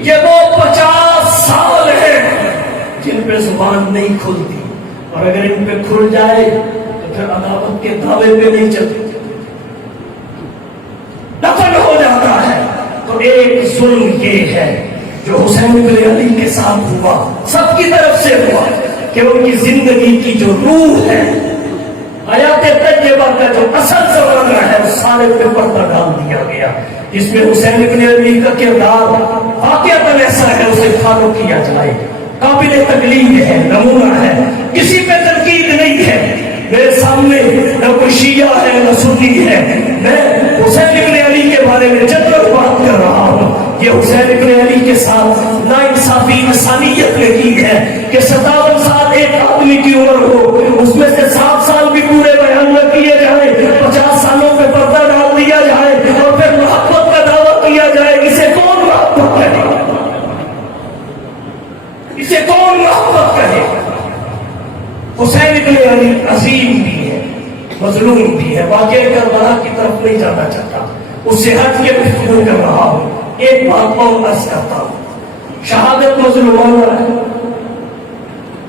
یہ وہ 50 سال ہیں جن پہ زبان نہیں کھلتی، اور اگر ان پہ کھل جائے تو پھر عداوت کے دعوے پہ نہیں چلتی۔ ایک ظلم یہ ہے جو حسین بن علی کے ساتھ ہوا، سب کی طرف سے ہوا، کہ ان کی زندگی کی جو روح ہے، حیات طیبہ کا جو اصل زمانہ ہے، اس سارے پہ پردہ ڈال دیا گیا، جس میں حسین بن علی کا کردار واقعتاً ایسا ہے اسے فالو کیا جائے، قابل تقلید ہے، نمونہ ہے، کسی پہ تنقید نہیں ہے۔ میرے سامنے نہ کوئی شیعہ ہے نہ سنی ہے، میں حسین بن علی کے بارے میں جنرل بات کر رہا ہوں۔ یہ حسین بن علی کے ساتھ ناانصافی انسانیت نے کی ہے کہ 57 سال ایک آدمی کی عمر ہو، اس میں سے 7 سال بھی پورے بیان نہ کیے جائیں، 50 سالوں پہ پردہ ڈال دیا جائے اور پھر محبت کا دعویٰ کیا جائے، اسے کون محبت کہے؟ اسے کون محبت کہے؟ حسین بن علی عظیم بھی ہے، مظلوم بھی ہے، واقعہ کربلا کی طرف نہیں جانا چاہتا، اس سے ہٹ کے گفتگو کر رہا ہوں۔ ایک بات اور عرض کرتا ہوں، شہادت مظلومانہ ہے،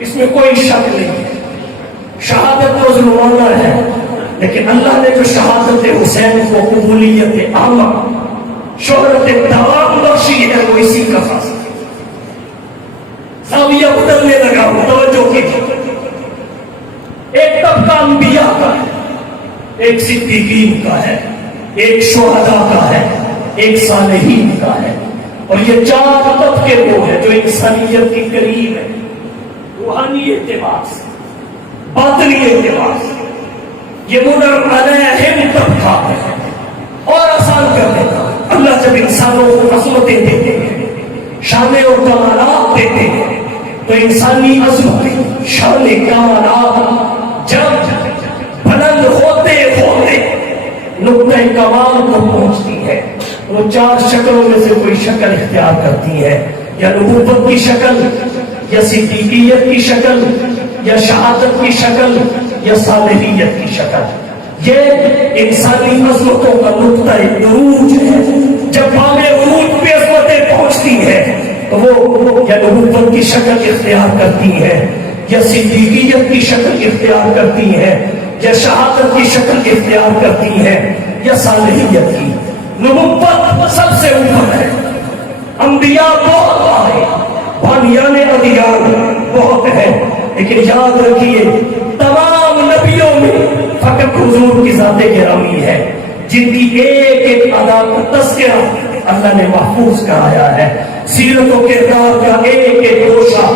اس میں کوئی شک نہیں ہے، شہادت مظلومانہ ہے، لیکن اللہ نے جو شہادت حسین کو قبولیت عامہ، شہرت دوام بخشی ہے، وہ اسی کا فاصلہ ہے۔ زاویہ بدلنے لگا ہوں، توجہ کیجیے۔ ایک طبقہ انبیاء کا ہے، ایک صدیقین کا ہے، ایک شہداء کا ہے، ایک صالحین کا ہے، اور یہ 4 طبقے وہ ہیں جو انسانیت کے قریب ہے، روحانی اعتبار سے، باطنی اعتبار سے۔ یہ منعم علیہم طبقہ ہے۔ اور آسان کر دیتا، اللہ جب انسانوں کو عظمتیں دیتے ہیں، شان اور کمالات دیتے ہیں، تو انسانی عظمت، شان، کمالات جب بلند ہوتے ہوتے نقطۂ کمال کو پہنچتی ہے، وہ 4 شکلوں میں سے کوئی شکل اختیار کرتی ہے، یا نبوت کی شکل، یا صدیقیت کی شکل، یا شہادت کی شکل، یا صالحیت کی شکل۔ یہ انسانی عظمتوں کا نقطۂ عروج ہے۔ جب بام عروج پہ عظمتیں پہنچتی ہیں تو وہ یا نبوت کی شکل اختیار کرتی ہے، یا صدیقیت کی شکل اختیار کرتی ہے، یا شہادت کی شکل اختیار کرتی ہے، یا صالحیت کی۔ نبوت سب سے اوپر ہے، انبیاء بہت آئے، بانیان ادیان بہت ہے، لیکن یاد رکھیے تمام نبیوں میں فقط حضور کی ذات گرامی ہے، جن کی ایک ایک ادا کا تذکرہ اللہ نے محفوظ کرایا ہے، سیرت و کردار کا ایک ایک گوشہ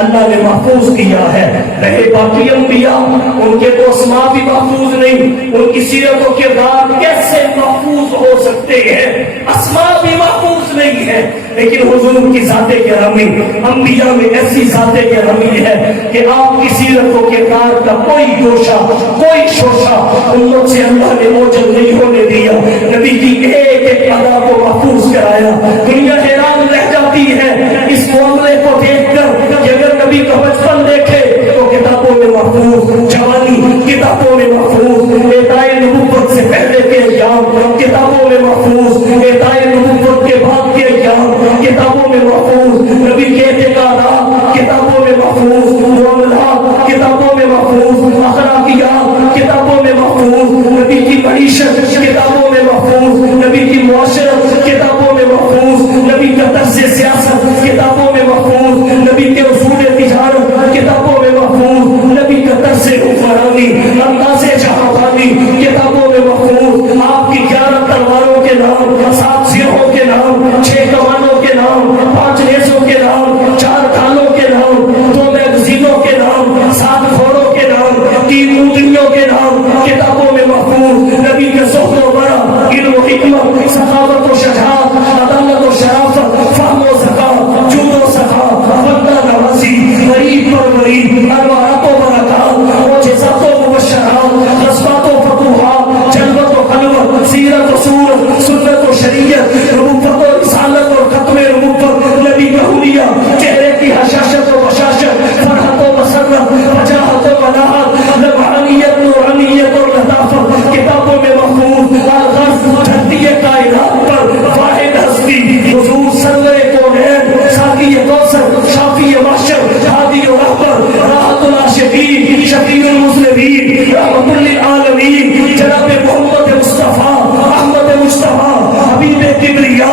اللہ نے محفوظ کیا ہے۔ رہے باقی انبیاء، ان کے تو اسماء بھی محفوظ نہیں، ان کی سیرت و کردار کیسے محفوظ ہو سکتے ہیں؟ اسماء بھی محفوظ نہیں ہے، لیکن حضور کی ذات گرامی، انبیاء میں ایسی ذات گرامی ہے کہ آپ کی سیرت و کردار کا کوئی گوشہ، کوئی شوشہ امت سے اللہ نے موجود نہیں ہونے دیا، نبی کی ایک ایک ادا کو محفوظ کرایا۔ دنیا حیران رہ جاتی ہے اس معاملے کو دیکھ کر کہ اگر نبی کا بچپن دیکھے تو کتابوں میں محفوظ، جوانی کتابوں میں محفوظ، اعطائے نبوت سے پہلے کے ایام کتابوں میں محفوظ، اعطائے نبوت کے بعد کے ایام کتابوں میں محفوظ، نبی کے اعتقادات کتابوں میں محفوظ، معاملات کتابوں میں محفوظ، اخلاقیات کتابوں میں محفوظ، نبی کی معیشت کتابوں میں محفوظ، نبی کی معاشرت کتابوں میں محفوظ، نبی کا طرز سیاست کتابوں میں محفوظ، نبی کے اصول تجارت کتابوں میں محفوظ، نبی کا طرز حکمرانی، انداز جہانخوانی کتابوں میں محفوظ، آپ کی 11 تلواروں کے نام، 7 سیروں کے نام، 6 کمانوں کے نام، 5 نیزوں کے نام، 4 ڈھالوں کے نام، 2 میگزینوں کے نام، 7 گھوڑوں کے نام، 3 اونٹنیوں کے نام کتابوں میں محفوظ، نبی کے زہد و ورع، علم و حکمت، سخاوت و شجاعت، عدالت و شرافت، فہم و ذکا، جود و سخا، بندہ نوازی، غریب پروری، انوارات و برکات، معجزات و مبشرات، غزوات و فتوحات، جلوت و خلوت، سیرت و صورت، سنت و شریعت، نبوت و رسالت اور ختم نبوت، نبی کا حلیہ، چہرے کی حشاشت و بشاشت، فرحت و مسرت، وجاہت و بلاغت، لمعانیت، نورانیت اور لطافت کتابوں میں محفوظ، الغرض دھرتی کائنات پر واحد ہستی حضور سرور کونین، ساقی کوثر، شافی معشر، ہادی و رہبر، راحت العاشقین، شفیع المذنبین، رحمت للعالمین، جناب محمد مصطفیٰ، احمد مصطفیٰ، حبیب کبریا،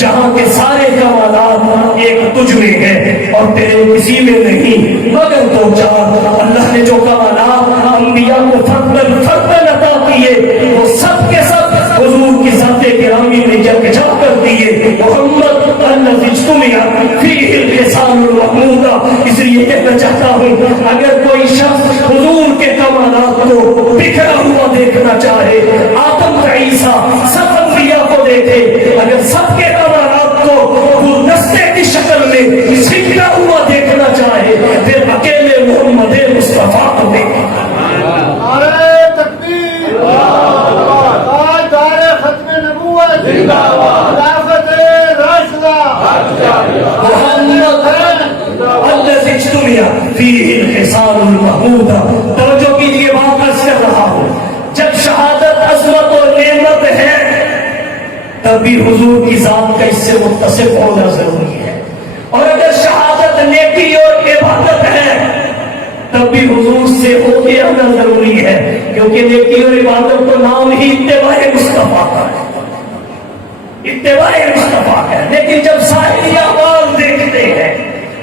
جہاں کے سارے کمالات ایک تجھ میں ہیں اور تیرے کسی میں نہیں مگر دو چار۔ اللہ نے جو کمالات انبیاء کو فرداً عطا کیے وہ سب کے سب حضور کی ذات گرامی میں یکجا کر دیے۔ محمد الذی اجتمع فیہ الخصال المحمودہ۔ اس لیے کہنا چاہتا ہوں اگر کوئی شخص حضور کے کمالات کو بکھرا ہوا دیکھنا چاہے، آدم کا عیسیٰ سب انبیاء کو دیکھے، اگر سب کے کمالات کو گلدستے کی شکل میں سکھا ہوا دیکھنا چاہے پھر اکیلے محمد مصطفیٰ کو دیکھے۔ نعرہ تکبیر، تاجدار ختم نبوت، خلافت راشدہ، محمد الذی اجتمع فیہ الخصال المحمودہ۔ توجہ کیجیے، بات عرض کر رہا ہوں، جب شہادت عظمت اور نعمت ہے تبھی حضور کی ذات کا اس سے متصف ہونا ضروری ہے، اور اگر شہادت نیکی اور عبادت ہے تب بھی حضور سے ہو کے آنا ضروری ہے، کیونکہ نیکی اور عبادت تو نام ہی اتباع مصطفیٰ کا ہے، اتباع مصطفیٰ ہے۔ لیکن جب سائری اعمال دیکھتے ہیں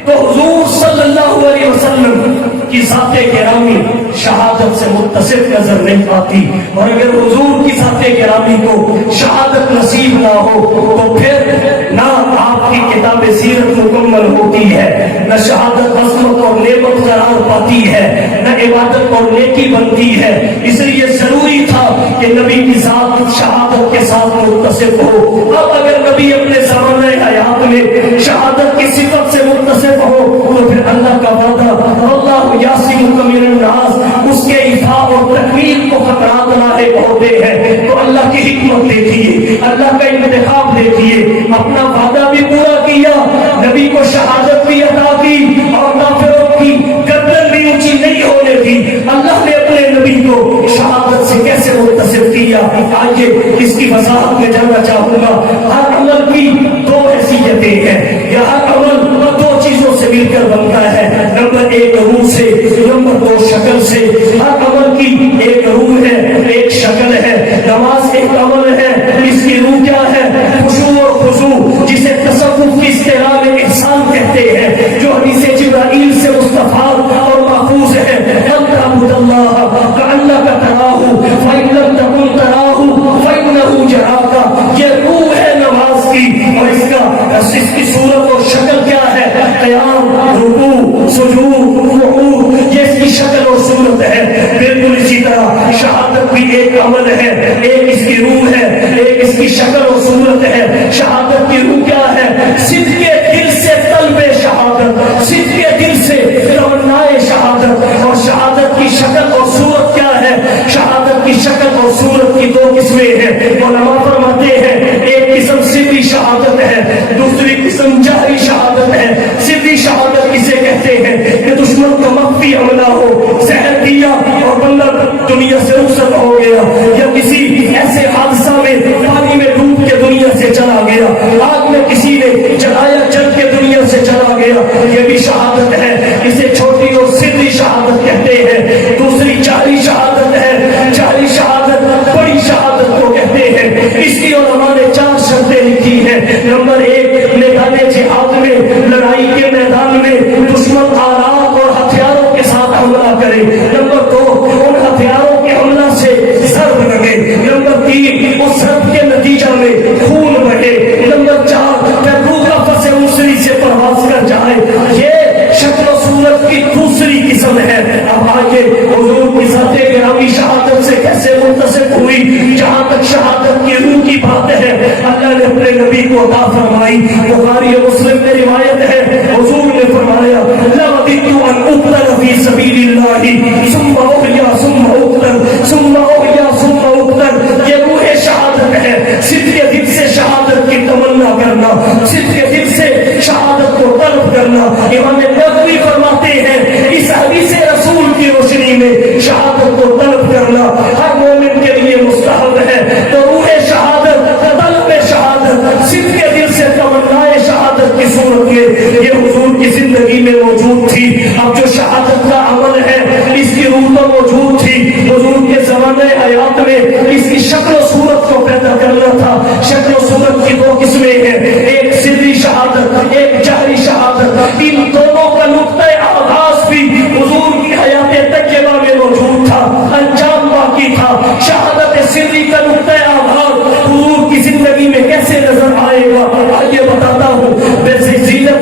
تو حضور صلی اللہ علیہ وسلم کی ذات گرامی شہادت سے متصف نظر نہیں آتی، اور اگر حضور کی ذات گرامی کو شہادت نصیب نہ ہو تو پھر نہ آپ کی کتاب سیرت مکمل ہوتی ہے، نہ شہادت عظمت اور نعمت قرار پاتی ہے، نہ عبادت اور نیکی بنتی ہے۔ اس لیے ضروری تھا کہ نبی کی ذات شہادت کے ساتھ متصف ہو۔ اب اگر نبی اپنے زمانہ حیات میں شہادت کی صفت سے متصف ہو تو پھر اللہ کا وعدہ اللہ یعصمک من الناس، اس کے ایفاء اور تکمیل کو خطرات لاحق ہوتے ہیں۔ تو اللہ کی حکمت دیکھیے، اللہ کا انتخاب دیکھیے، اپنا وعدہ بھی پورا کیا، نبی کو شہادت بھی عطا کی اور کافروں کی گردن بھی اونچی نہیں ہونے دی۔ اللہ نے اپنے نبی کو شہادت سے کیسے متصف کیا، آئیے اس کی وضاحت میں جاننا چاہوں گا۔ ہر عمل کی دو حیثیتیں ہیں، یا ہر عمل دو چیزوں سے مل کر بنتا ہے، نمبر ایک روح سے، نمبر دو شکل سے۔ ہر عمل کی ایک روح ہے، ایک شکل ہے۔ نماز ایک عمل ہے، اس کی روح کیا ہے؟ خشوع اور خضوع، جسے تصوف کی اصطلاح میں احسان کہتے ہیں، جو حدیث جبرائیل سے مستفاد اور محفوظ ہے۔ فَاتَّقُوا اللَّهَ كَأَنَّكَ تَرَاهُ فَإِن لَّمْ تَكُن تَرَاهُ فَإِنَّهُ يَرَاكَ۔ یہ روح ہے نماز کی، اور اس کی صورت اور شکل کیا ہے؟ قیام، رکوع، سجود، قعود، یہ اس کی شکل اور صورت ہے۔ بالکل اسی طرح شہادت بھی ایک عمل ہے، ایک اس کی روح ہے، ایک اس کی شکل اور صورت ہے۔ شہادت کی روح کیا ہے؟ صدق کے دل سے طلب شہادت، صدق کے دل سے تمنائے شہادت۔ اور شہادت کی شکل اور صورت کیا ہے؟ شہادت کی شکل اور صورت کی دو قسمیں ہیں۔ علماء فرماتے ہیں ایک قسم سری شہادت ہے، دوسری قسم جہری شہادت ہے۔ سری شہادت کسے کہتے ہیں کہ دشمن کا مخفی حملہ ہو، زہر دیا اور بندہ دنیا سے رخصت ہو گیا، یا کسی ایسے حادثہ میں پانی میں ڈوب کے دنیا سے چلا گیا، آگ میں کسی نے جلایا جل کے دنیا سے چلا گیا، یہ بھی شہادت ہے۔ اسے چھوٹی اور سری شہادت کہتے ہیں۔ دوسری جہری شہادت ہے، جہری شہادت بڑی شہادت کو کہتے ہیں۔ اس کی علماء نے 4 شرطیں لکھی ہیں۔ نمبر 1، میدان جہاد میں، لڑائی کے میدان میں دشمن آلات اور ہتھیاروں کے ساتھ حملہ کرے۔ نمبر 2، ان ہتھیاروں کے حملہ سے ضرب لگے۔ نمبر 3، اس ضرب کے نتیجہ میں خون بہے۔ نمبر 4، جب روح نفس سے دوسری سے پرواز کر جائے۔ یہ شکل و صورت کی دوسری قسم ہے۔ اب آگے حضور کی ذات گرامی شہادت سے کیسے متصف ہوئی؟ جہاں تک شہادت کی روح کی بات ہے، اللہ نے اپنے نبی کو عطا فرمائی۔ بخاری اور مسلم میں روایت ہے، حضور نے فرمایا لَوَدِدتُّ أَنْ أُقْتَلَ فِي سَبِيلِ اللَّهِ ثُمَّ أُحْيَا ثُمَّ أُقْتَلَ ثُمَّ أُحْيَا ثُمَّ أُقْتَلَ۔ یہ روح شہادت ہے، صدق کے دل سے شہادت کی تمنا کرنا، صدق کے دل سے شہادت کو طلب کرنا۔ امام نووی فرماتے ہیں اس حدیث رسول کی روشنی میں شہادت کو طلب کرنا ہر مومن کے لیے مستحب ہے۔ تو روح شہادت، طلب شہادت، صدق کے دل سے تمنائے شہادت کی صورت میں یہ حضور کی زندگی میں موجود تھی۔ اب جو شہادت کا عمل ہے اس کی روح تو موجود تھی، حضور کے زمانے حیات میں اس کی شکل و صورت کو پیدا کرنا تھا۔ شکل و صورت کی 2 قسمیں ہیں،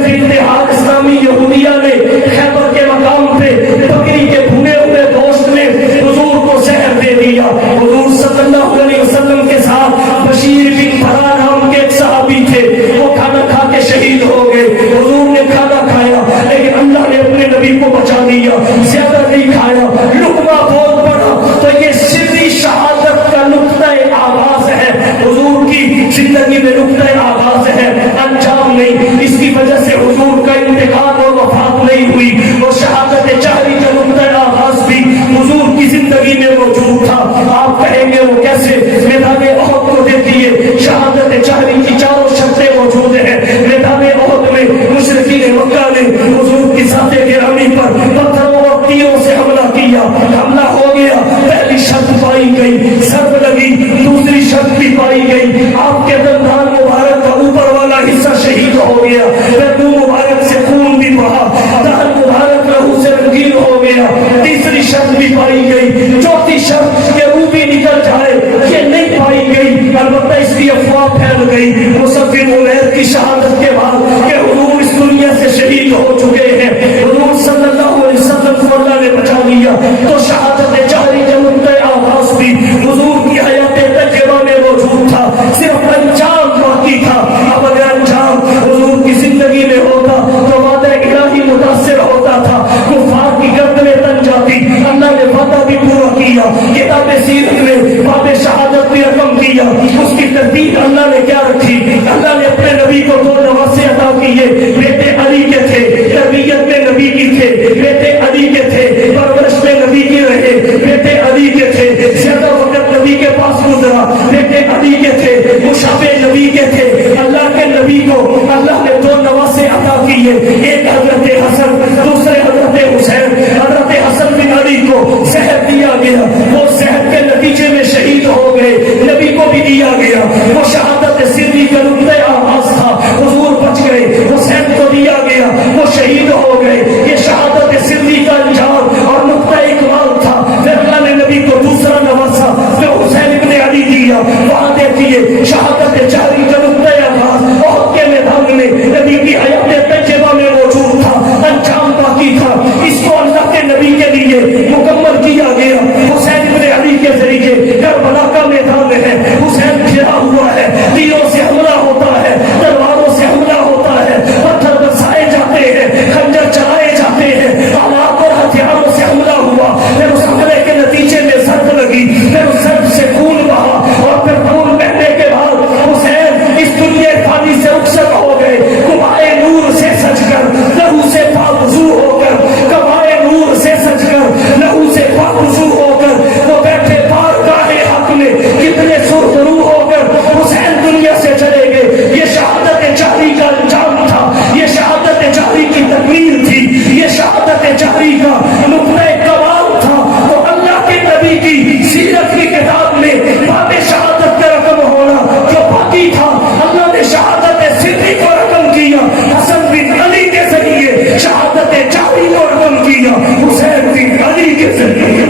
اتحاد اسلامی یہودیہ نے خیبر کے مقام پہ بکری کے بھنے ہوئے گوشت میں حضور کو زہر دے دیا. حضور صلی اللہ علیہ وسلم کے ساتھ بشیر بن برا نام کے ایک صحابی تھے, وہ کھانا کھا کے شہید ہو گئے. حضور نے کھانا کھایا لیکن اللہ نے اپنے نبی کو بچا دیا, زیادہ نہیں کھایا, لقمہ بہت بڑا. تو یہ سری شہادت کا نقطہ آغاز ہے, حضور کی زندگی میں نقطہ آغاز ہے, انجام نہیں. اس کی وجہ سے حضور کا انتقال اور وفات نہیں ہوئی. اور شہادت جہری کا نقطہ آغاز بھی حضور کی زندگی میں موجود تھا. آپ کہیں گے وہ کیسے؟ میدان احد کو دیکھیے, شہادت جہری کی چاروں شرطیں موجود ہیں. میدان احد میں مشرکین مکہ نے حضور کی ذات گرامی پر پتھروں اور تیروں سے حملہ کیا. حملہ ہو گیا, پہلی شرط پائی گئی, ضرب لگی, دوسری شرط بھی پائی گئی, آپ کے دندان مبارک کا اوپر والا حصہ شہید ہو گیا, گردن مبارک سے خون بھی بہا, دہن مبارک لہو سے رنگین ہو گیا. تیسری شرط بھی پائی گئی. چوتھی شرط کہ روح بھی نکل جائے, یہ نہیں پائی گئی. البتہ اس کی افواہ پھیل گئی مصعب عمیر کی شہادت کے بعد کہ حضور اس دنیا سے شہید ہو چکے ہیں. حضور صلی اللہ علیہ وسلم کو اللہ نے بچا لیا. تو شہادت جہری کا نقطہ آغاز بھی حضور کی حیات طیبہ میں موجود تھا, صرف انجام باقی تھا. اب اگر انجام حضور کی زندگی میں ہوتا تو وعدہ الہی متاثر ہوتا تھا, کفار کی گردنیں تن جاتی. اللہ نے وعدہ بھی پورا کیا. کتاب سیرت میں باب شہادت بھی رقم کیا. اس کی ترتیب اللہ نے کیا رکھی؟ اللہ نے اپنے نبی کو دو نواسے عطا کیے. بیٹے علی کے تھے, تربیت میں نبی کی تھے. بیٹے علی کے تھے, پرورش میں نبی کی رہے. بیٹے علی کے تھے, زیادہ وقت نبی کے پاس گزرا. بیٹے علی کے تھے, مشابہ نبی کے تھے. اللہ کے نبی کو اللہ نے دو نواسے عطا کیے, ایک حضرت حسن, دوسرے حضرت حسین. حضرت حسن بن علی کو زہر دیا گیا, وہ زہر کے نتیجے میں شہید ہو گئے. نبی کو بھی دیا گیا. وہ شہادت سری کا نقطہ آغاز تھا, حضور بچ گئے. حسین کو دیا گیا, وہ شہید ہو گئے. یہ شہادت سری کا انجام اور نقطہ اکمال تھا. پھر اللہ نے نبی کو دوسرا نواسا جو حسین ابن علی دیا. وہاں دیکھیے شہادت جہری کا نقطہ آغاز احد کے میدان میں نبی کی حیات طیبہ میں موجود تھا, انجام باقی تھا. اس کو اللہ کے نبی کے لیے مکمل کیا گیا. حسین ابن علی کے ذریعے کربلا کا میدان ہے, حسین گھرا ہوا ہے, تیروں سے حملہ ہوتا ہے, تلواروں سے حملہ ہوتا ہے, پتھر برسائے جاتے ہیں, خنجر چلائے جاتے ہیں, آلات اور ہتھیاروں سے حملہ ہوا. پھر اس حملے کے نتیجے میں ضرب لگی, پھر اس ضرب سے خون بہا, اور پھر خون بہنے کے بعد حسین اس دنیا فانی سے رخصت ہو گئے. قبائے نور سے سج کر, لہو سے پاکیزہ ہو کر, قبائے نور سے سج کر, لہو سے پاکیزہ ہو کر, وہ بیٹھے بارگاہ حق میں کتنے سرخرو ہو کر حسین دنیا سے چلے گئے. یہ شہادت جہری کا انجام تھا, یہ شہادت جہری کی تکمیل تھی, یہ شہادت جہری کا نقطہ کمال تھا. تو اللہ کے نبی کی سیرت کی کتاب میں باب شہادت کا رقم ہونا جو باقی تھا, اللہ نے شہادت سری کو رقم کیا. حسن بن علی کے ذریعے شہادت جہری کو رقم کیا, حسین بن علی کے ذریعے.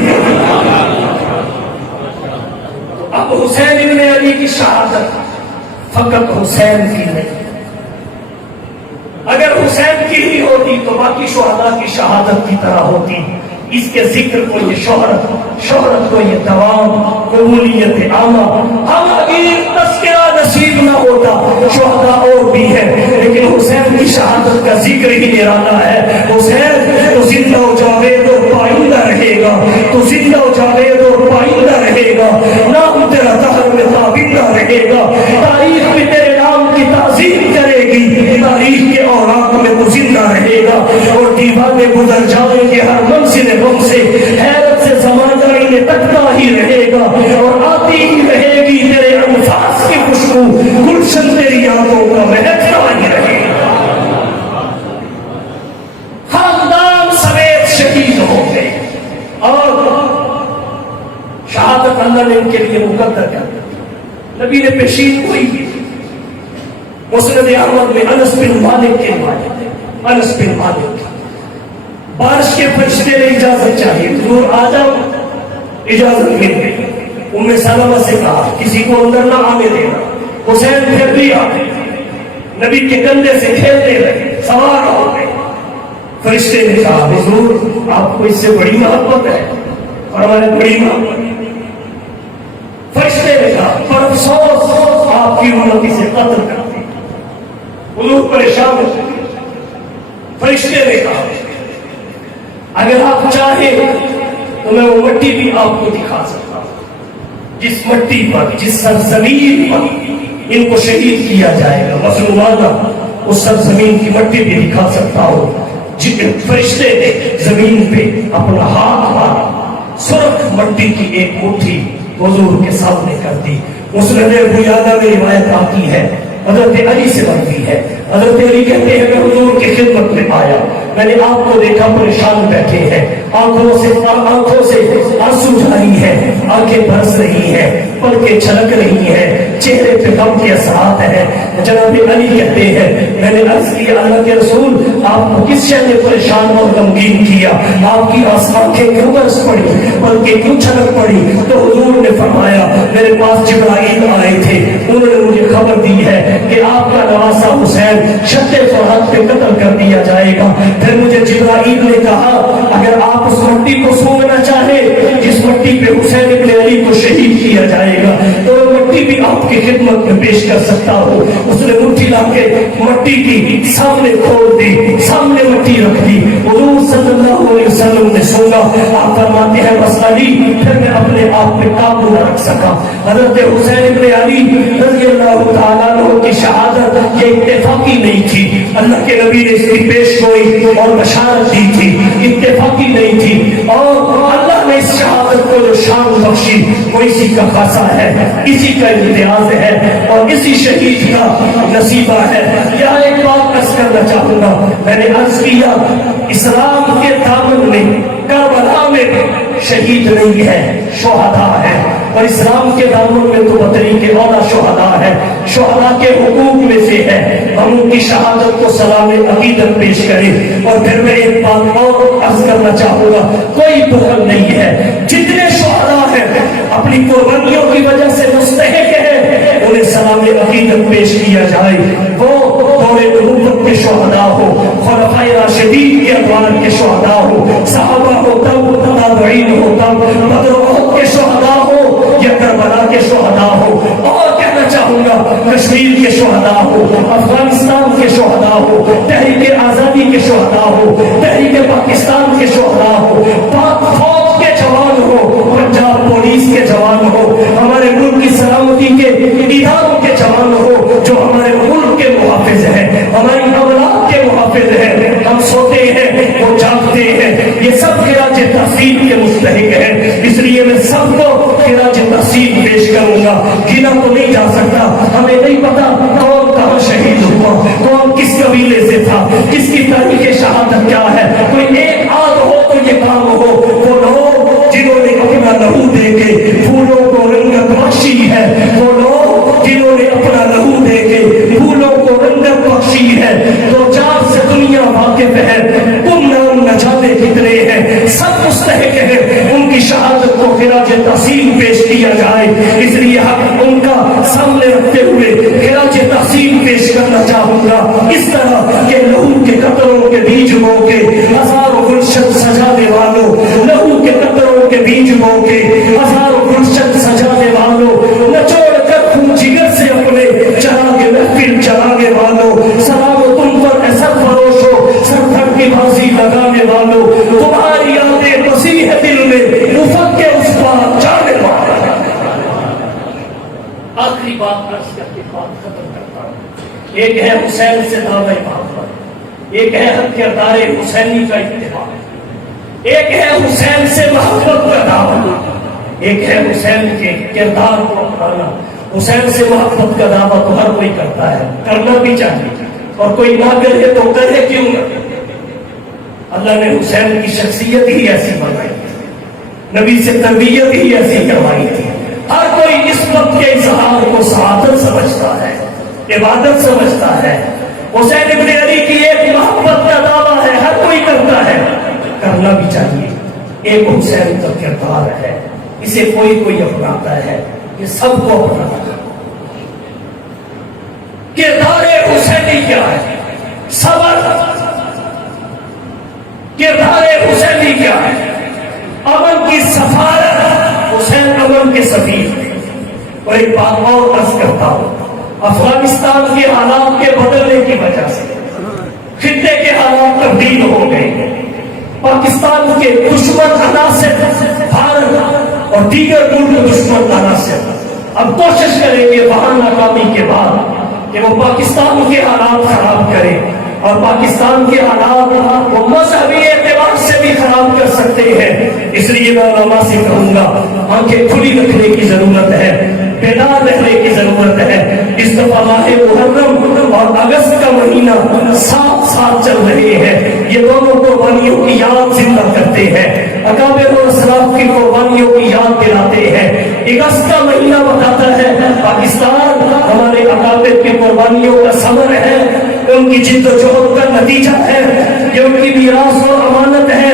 اب حسین ابن علی کی شہادت فقط حسین کی نہیں, اگر حسین کی ہی ہوتی تو باقی شہداء کی شہادت کی طرح ہوتی. اس کے ذکر کو یہ شہرت کو یہ دوام, قبولیت عامہ, عامگیر تذکرہ نصیب نہ ہوتا. شہداء اور بھی ہے لیکن حسین کی شہادت کا ذکر ہی نرالا ہے. حسین تو زندہ و جاوید اور پائندہ رہے گا, تو زندہ و جاوید اور پائندہ رہے گا. نام تیرا دہر میں تابندہ رہے گا, تاریخ میں تیرے نام کی تعظیم کرے گی, تاریخ کے اوراق میں تو زندہ رہے گا. اور دیوانے گزر جائیں گے ہر منزل غم سے, حیرت سے زمانہ انہیں تکتا ہی رہے گا, اور آتی ہی رہے گی تیرے انفاس کی خوشبو, گلشن تیری یادوں کا مہکتا ہی رہے گا. خاندان سمیت شہید ہو گئے, اور شہادت اللہ نے ان کے لیے مقدر کر دی. نبی نے پیشین ہوئی کی. مسند احمد میں انس بن مالک کے روایت, انس بن مالک بارش کے فرشتے نے اجازت چاہیے, حضور آ جاؤ, اجازت مل گئی. ام سلمہ سے کہا کسی کو اندر نہ آنے دینا. حسین پھر بھی آ گئے, نبی کے کندھے سے کھیلتے رہے, سوار فرشتے نے کہا حضور آپ کو اس سے بڑی محبت ہے؟ فرمایا بڑی محبت. فرشتے نے کہا پر افسوس آپ کی امت اسے قتل کرتی. حضور پریشان ہو گئے. فرشتے نے کہا اگر آپ چاہیں تو میں وہ مٹی بھی آپ کو دکھا سکتا ہوں جس مٹی پر جس سرزمین پر ان کو شہید کیا جائے گا. مسلمانہ اس سرزمین کی مٹی بھی دکھا سکتا ہوں. فرشتے نے زمین پہ اپنا ہاتھ مارا, سرخ مٹی کی ایک مٹھی حضور کے سامنے کر دی. اس نے بنیادہ میں روایت آتی ہے حضرت علی سے بنتی ہے. حضرت علی کہتے ہیں میں حضور کی خدمت میں آیا, میں نے آپ کو دیکھا پریشان بیٹھے ہیں, آنکھوں سے آنسو جاری ہے, آنکھیں برس رہی ہیں, پلکیں چھلک رہی ہیں, چہرے پہ غم کے اثرات ہیں. جناب علی کہتے ہیں میں نے عرض کیا اللہ کے رسول آپ کو کس شے نے پریشان اور غمگین کیا, آپ کی آنکھیں کیوں برس پڑی, پلکیں کیوں چھلک پڑی؟ تو حضور نے فرمایا میرے پاس جبرائیل آئے تھے, انہوں نے مجھے خبر دی ہے کہ آپ کا نواسا حسین شدِ فرحت پہ قتل کر دیا جائے گا. پھر مجھے جبرائیل نے کہا اگر آپ اس مٹی کو سونگنا چاہیں جس مٹی پہ حسین ابن علی کو شہید کیا جائے گا تو وہ مٹی بھی آپ کی خدمت میں پیش کر سکتا ہوں. اس نے مٹھی لا کے مٹی کی سامنے کھول دی, سامنے مٹی رکھ دی. حضور صلی اللہ علیہ وسلم نے سونگا. آپ فرماتے ہیں بس علی پھر میں اپنے آپ پہ قابو نہ رکھ سکا. حضرت حسین ابن علی رضی اللہ تعالیٰ عنہ کی شہادت یہ اتفاقی نہیں تھی, اللہ کے نبی نے اس کی پیش گوئی اور بشارت دی تھی, اتفاقی نہیں تھی. اور اللہ نے اس شہادت کو جو شان بخشی وہ اسی کا خاصہ ہے, اسی کا امتیاز ہے اور اسی شہید کا نصیبہ ہے. یہاں ایک بات عرض کرنا چاہوں گا, میں نے عرض کیا اسلام کے دامن میں کربلا میں شہید نہیں ہے, شہداء ہے, اور اسلام کے دامن میں تو بدری کے اولا شہداء ہے. شہداء کے حقوق میں سے ہے ہم ان کی شہادت کو سلام عقیدت پیش کریں. اور پھر میں ایک بات اور عرض کرنا چاہوں گا, کوئی بخل نہیں ہے, جتنے شہداء ہیں اپنی قربانیوں کی وجہ سے مستحق ہے انہیں سلام عقیدت پیش کیا جائے. وہ دور نبوت کے شہداء ہو, خلفائے راشدین کے ادوار کے شہداء ہو, صحابہ ہو تب, تابعین ہو تب, بدر احد کے شہداء ہو یا کربلا کے شہداء ہو, اور کہنا چاہوں گا کشمیر کے شہداء ہو, افغانستان کے شہداء ہو, تحریک آزادی کے شہداء ہو, تحریک پاکستان کے شہداء ہو, پاک فوج کے جوان ہو, پنجاب پولیس کے جوان ہو, ہمارے ملک کی سلامتی کے اداروں کے جوان ہو جو ہمارے ملک کے محافظ ہیں, ہماری اولاد کے محافظ ہیں. ہم سوتے ہیں وہ جاگتے ہیں, یہ سب خراج تحسین کے مستحق ہیں. اس لیے میں سب کو خراج تحسین پیش کروں گا. گنا تو نہیں جا سکتا, ہمیں نہیں پتا کون کہاں شہید ہوا, کون کس قبیلے سے تھا, کس کی تاریخ شہادت کیا ہے. کوئی ایک آدھ ہو تو یہ کام ہو, وہ لوگ جنہوں نے اپنا لہو دے کے پھولوں کو رنگت بخشی ہے, وہ لوگ جنہوں نے اپنا لہو دے کے پھولوں کو رنگت بخشی ہے. تو چار سے دنیا واقف ہے, تم نام نہ جانے کتنے ہیں, سب مستحق ہیں ان کی شہادت کو خراج تحسین پیش کیا جائے. اس لیے ہم ان کا سامنے رکھتے ہوئے خراج تحسین پیش کرنا چاہوں گا. اس طرح کے لہو کے قطروں کے بیج بو کے ہزاروں گلشن سجانے والوں, لہو کے قطروں کے بیج بو کے ہزاروں گلشن سجانے والوں, نچوڑ کر خون جگر سے اپنے چراغ محفل چلانے والوں, سلام تم پر اے سرفروش ہو, سرفر کی بازی لگانے والوں, تمہاری یادیں مسیح دل میں افق کے اس پار جانے والوں. آخری بات عرض کر کے بات ختم کرتا ہوں. ایک ہے حسین سے دعوی محبت, ایک ہے کردار حسینی کا اتباع, ایک ہے حسین سے محبت کا دعویٰ, ایک ہے حسین کے کردار کو اپنانا. حسین سے محبت کا دعویٰ تو ہر کوئی کرتا ہے, کرنا بھی چاہیے, اور کوئی نہ کرے تو کرے کیوں نہ. اللہ نے حسین کی شخصیت ہی ایسی بنائی تھی, نبی سے تربیت ہی ایسی کروائی تھی. ہر کوئی نسبت کے اظہار کو سعادت سمجھتا ہے, عبادت سمجھتا ہے. حسین ابن علی کی ایک محبت کا دعویٰ ہے, ہر کوئی کرتا ہے, کرنا بھی چاہیے. ایک حسین کا کردار ہے, اسے کوئی اپناتا ہے, یہ سب کو اپناتا ہے. کردار حسینی کیا ہے؟ صبر, حسینی کیا ہے؟ امن کی سفارت، حسین امن کے سفیر۔ اور ایک بات اور عرض کرتا ہوں، افغانستان کے حالات کے بدلنے کی وجہ سے خطے کے حالات تبدیل ہو گئے۔ پاکستان کے دشمن عناصر بھارت اور دیگر ملک دشمن عناصر اب کوشش کریں گے وہاں ناکامی کے بعد کہ وہ پاکستان کے حالات خراب کریں، اور پاکستان کے حالات وہ مذہبی اعتبار سے بھی خراب کر سکتے ہیں۔ اس لیے میں علماء سے کہوں گا آنکھیں کھلی رکھنے کی ضرورت ہے، بیدار رہنے کی ضرورت ہے۔ اس دفعہ ماہ محرم اور اگست کا مہینہ ساتھ ساتھ چل رہے ہیں، یہ دونوں قربانیوں کی یاد زندہ کرتے ہیں، اکابر و اسلاف کی قربانیوں کی یاد دلاتے ہیں۔ اگست کا مہینہ بتاتا ہے پاکستان ہمارے اکابر کی قربانیوں کا ثمر ہے، ان کی جد و جہد کا نتیجہ ہے، یہ ان کی میراث و امانت ہے،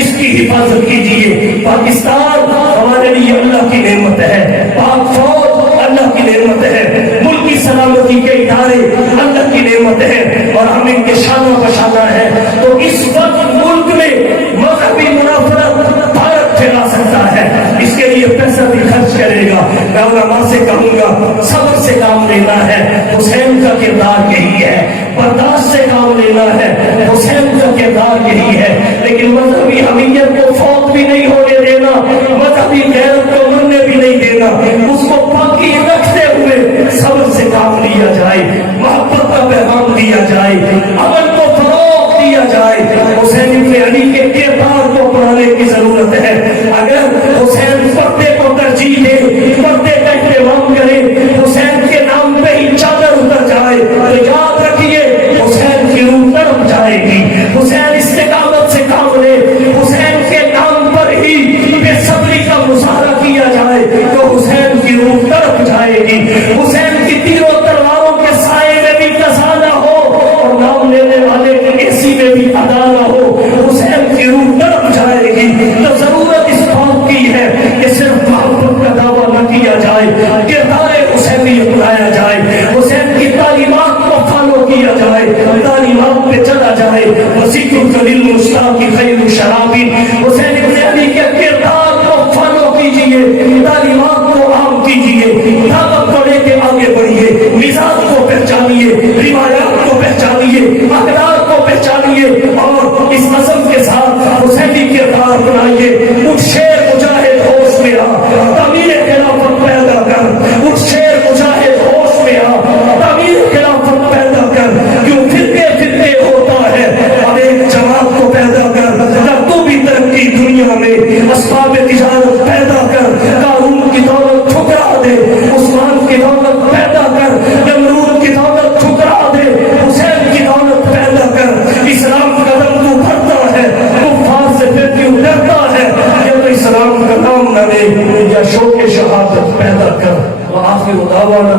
اس کی حفاظت کیجیے۔ پاکستان ہمارے لیے اللہ کی نعمت ہے، پاک فوج اللہ کی نعمت ہے، ملک کی سلامتی کے ادارے اللہ کی نعمت ہے، اور ہم ان کے شانہ بشانہ ہے۔ تو اس وقت ملک میں مذہبی منافرت بھارت پھیلا سکتا ہے، اس کے لیے پیسہ بھی خرچ کرے گا۔ میں علماء سے کہوں گا صبر سے کام لینا ہے، حسین کا کردار یہی ہے، برداشت سے کام لینا ہے، حسین کا کردار یہی ہے۔ لیکن مذہبی حمیت کو فوت بھی نہیں ہونے دینا، مذہبی غیرت کو مرنے بھی نہیں دینا، اس کو باقی رکھتے ہوئے صبر سے کام لیا جائے، محبت کا پیغام دیا جائے، امن کو فروغ دیا جائے۔ حسین ابن علی کے کردار کو اپنانے کی ضرورت ہے۔ اگر حسین پردے کو ترجیح دے، پردے کا اہتمام کرے، حسین کے نام پہ ہی چادر اتر جائے، تو یاد رکھیے حسین کی روح تڑپ جائے گی۔ حسین استقامت سے کام لے، حسین کے نام پر ہی بے صبری کا مظاہرہ کیا جائے تو حسین کی روح تڑپ جائے گی۔ حسین کی تیروں تلواروں کے سائے میں بھی قضا نہ ہو، اور نام لینے والے کے اسی میں بھی ادا نہ ہو، حسین کی روح تڑپ جائے گی۔ تو ضرورت اس بات کی ہے کہ صرف محبت کا دعویٰ نہ کیا جائے، کردار حسینی اپنایا جائے، حسین کی تعلیمات کو فالو کیا جائے، تعلیمات پہ چلا جائے۔ وسیق الجلیل مشتاق کی خیر شرابی، حسین ابن علی کے کردار کو فالو کیجئے، تعلیمات کو عام کیجئے، دعوت کو لے کے آگے بڑھیے، مزاج کو پہچانیے، روایات کو پہچانیے، اقدار کو پہچانیے، اور اس عزم کے ساتھ حسینی کردار بنائیے۔ اٹھ شیر مجاہد ہوش میں آ، تعمیر خلافت پیدا کر، اٹھ شیر مجاہد ہوش میں آ، تعمیر خلافت پیدا کر۔ کیوں فرقے فرقے ہوتا ہے، اب ایک جماعت کو پیدا کر۔ تو بھی ترقی دنیا میں اسباب تجارت پیدا کر، قارون کی دولت ٹھکرا دے، عثمان کی دولت پیدا کر، نمرود کی دولت ٹھکرا دے، حسین کی دولت پیدا کر۔ اسلام کا دم تو بھرتا ہے، کفار سے پھر کیوں ڈرتا ہے؟ یا تو اسلام کا نام نہ لے یا شوق شہادت پیدا کر۔ وآخر دعوانا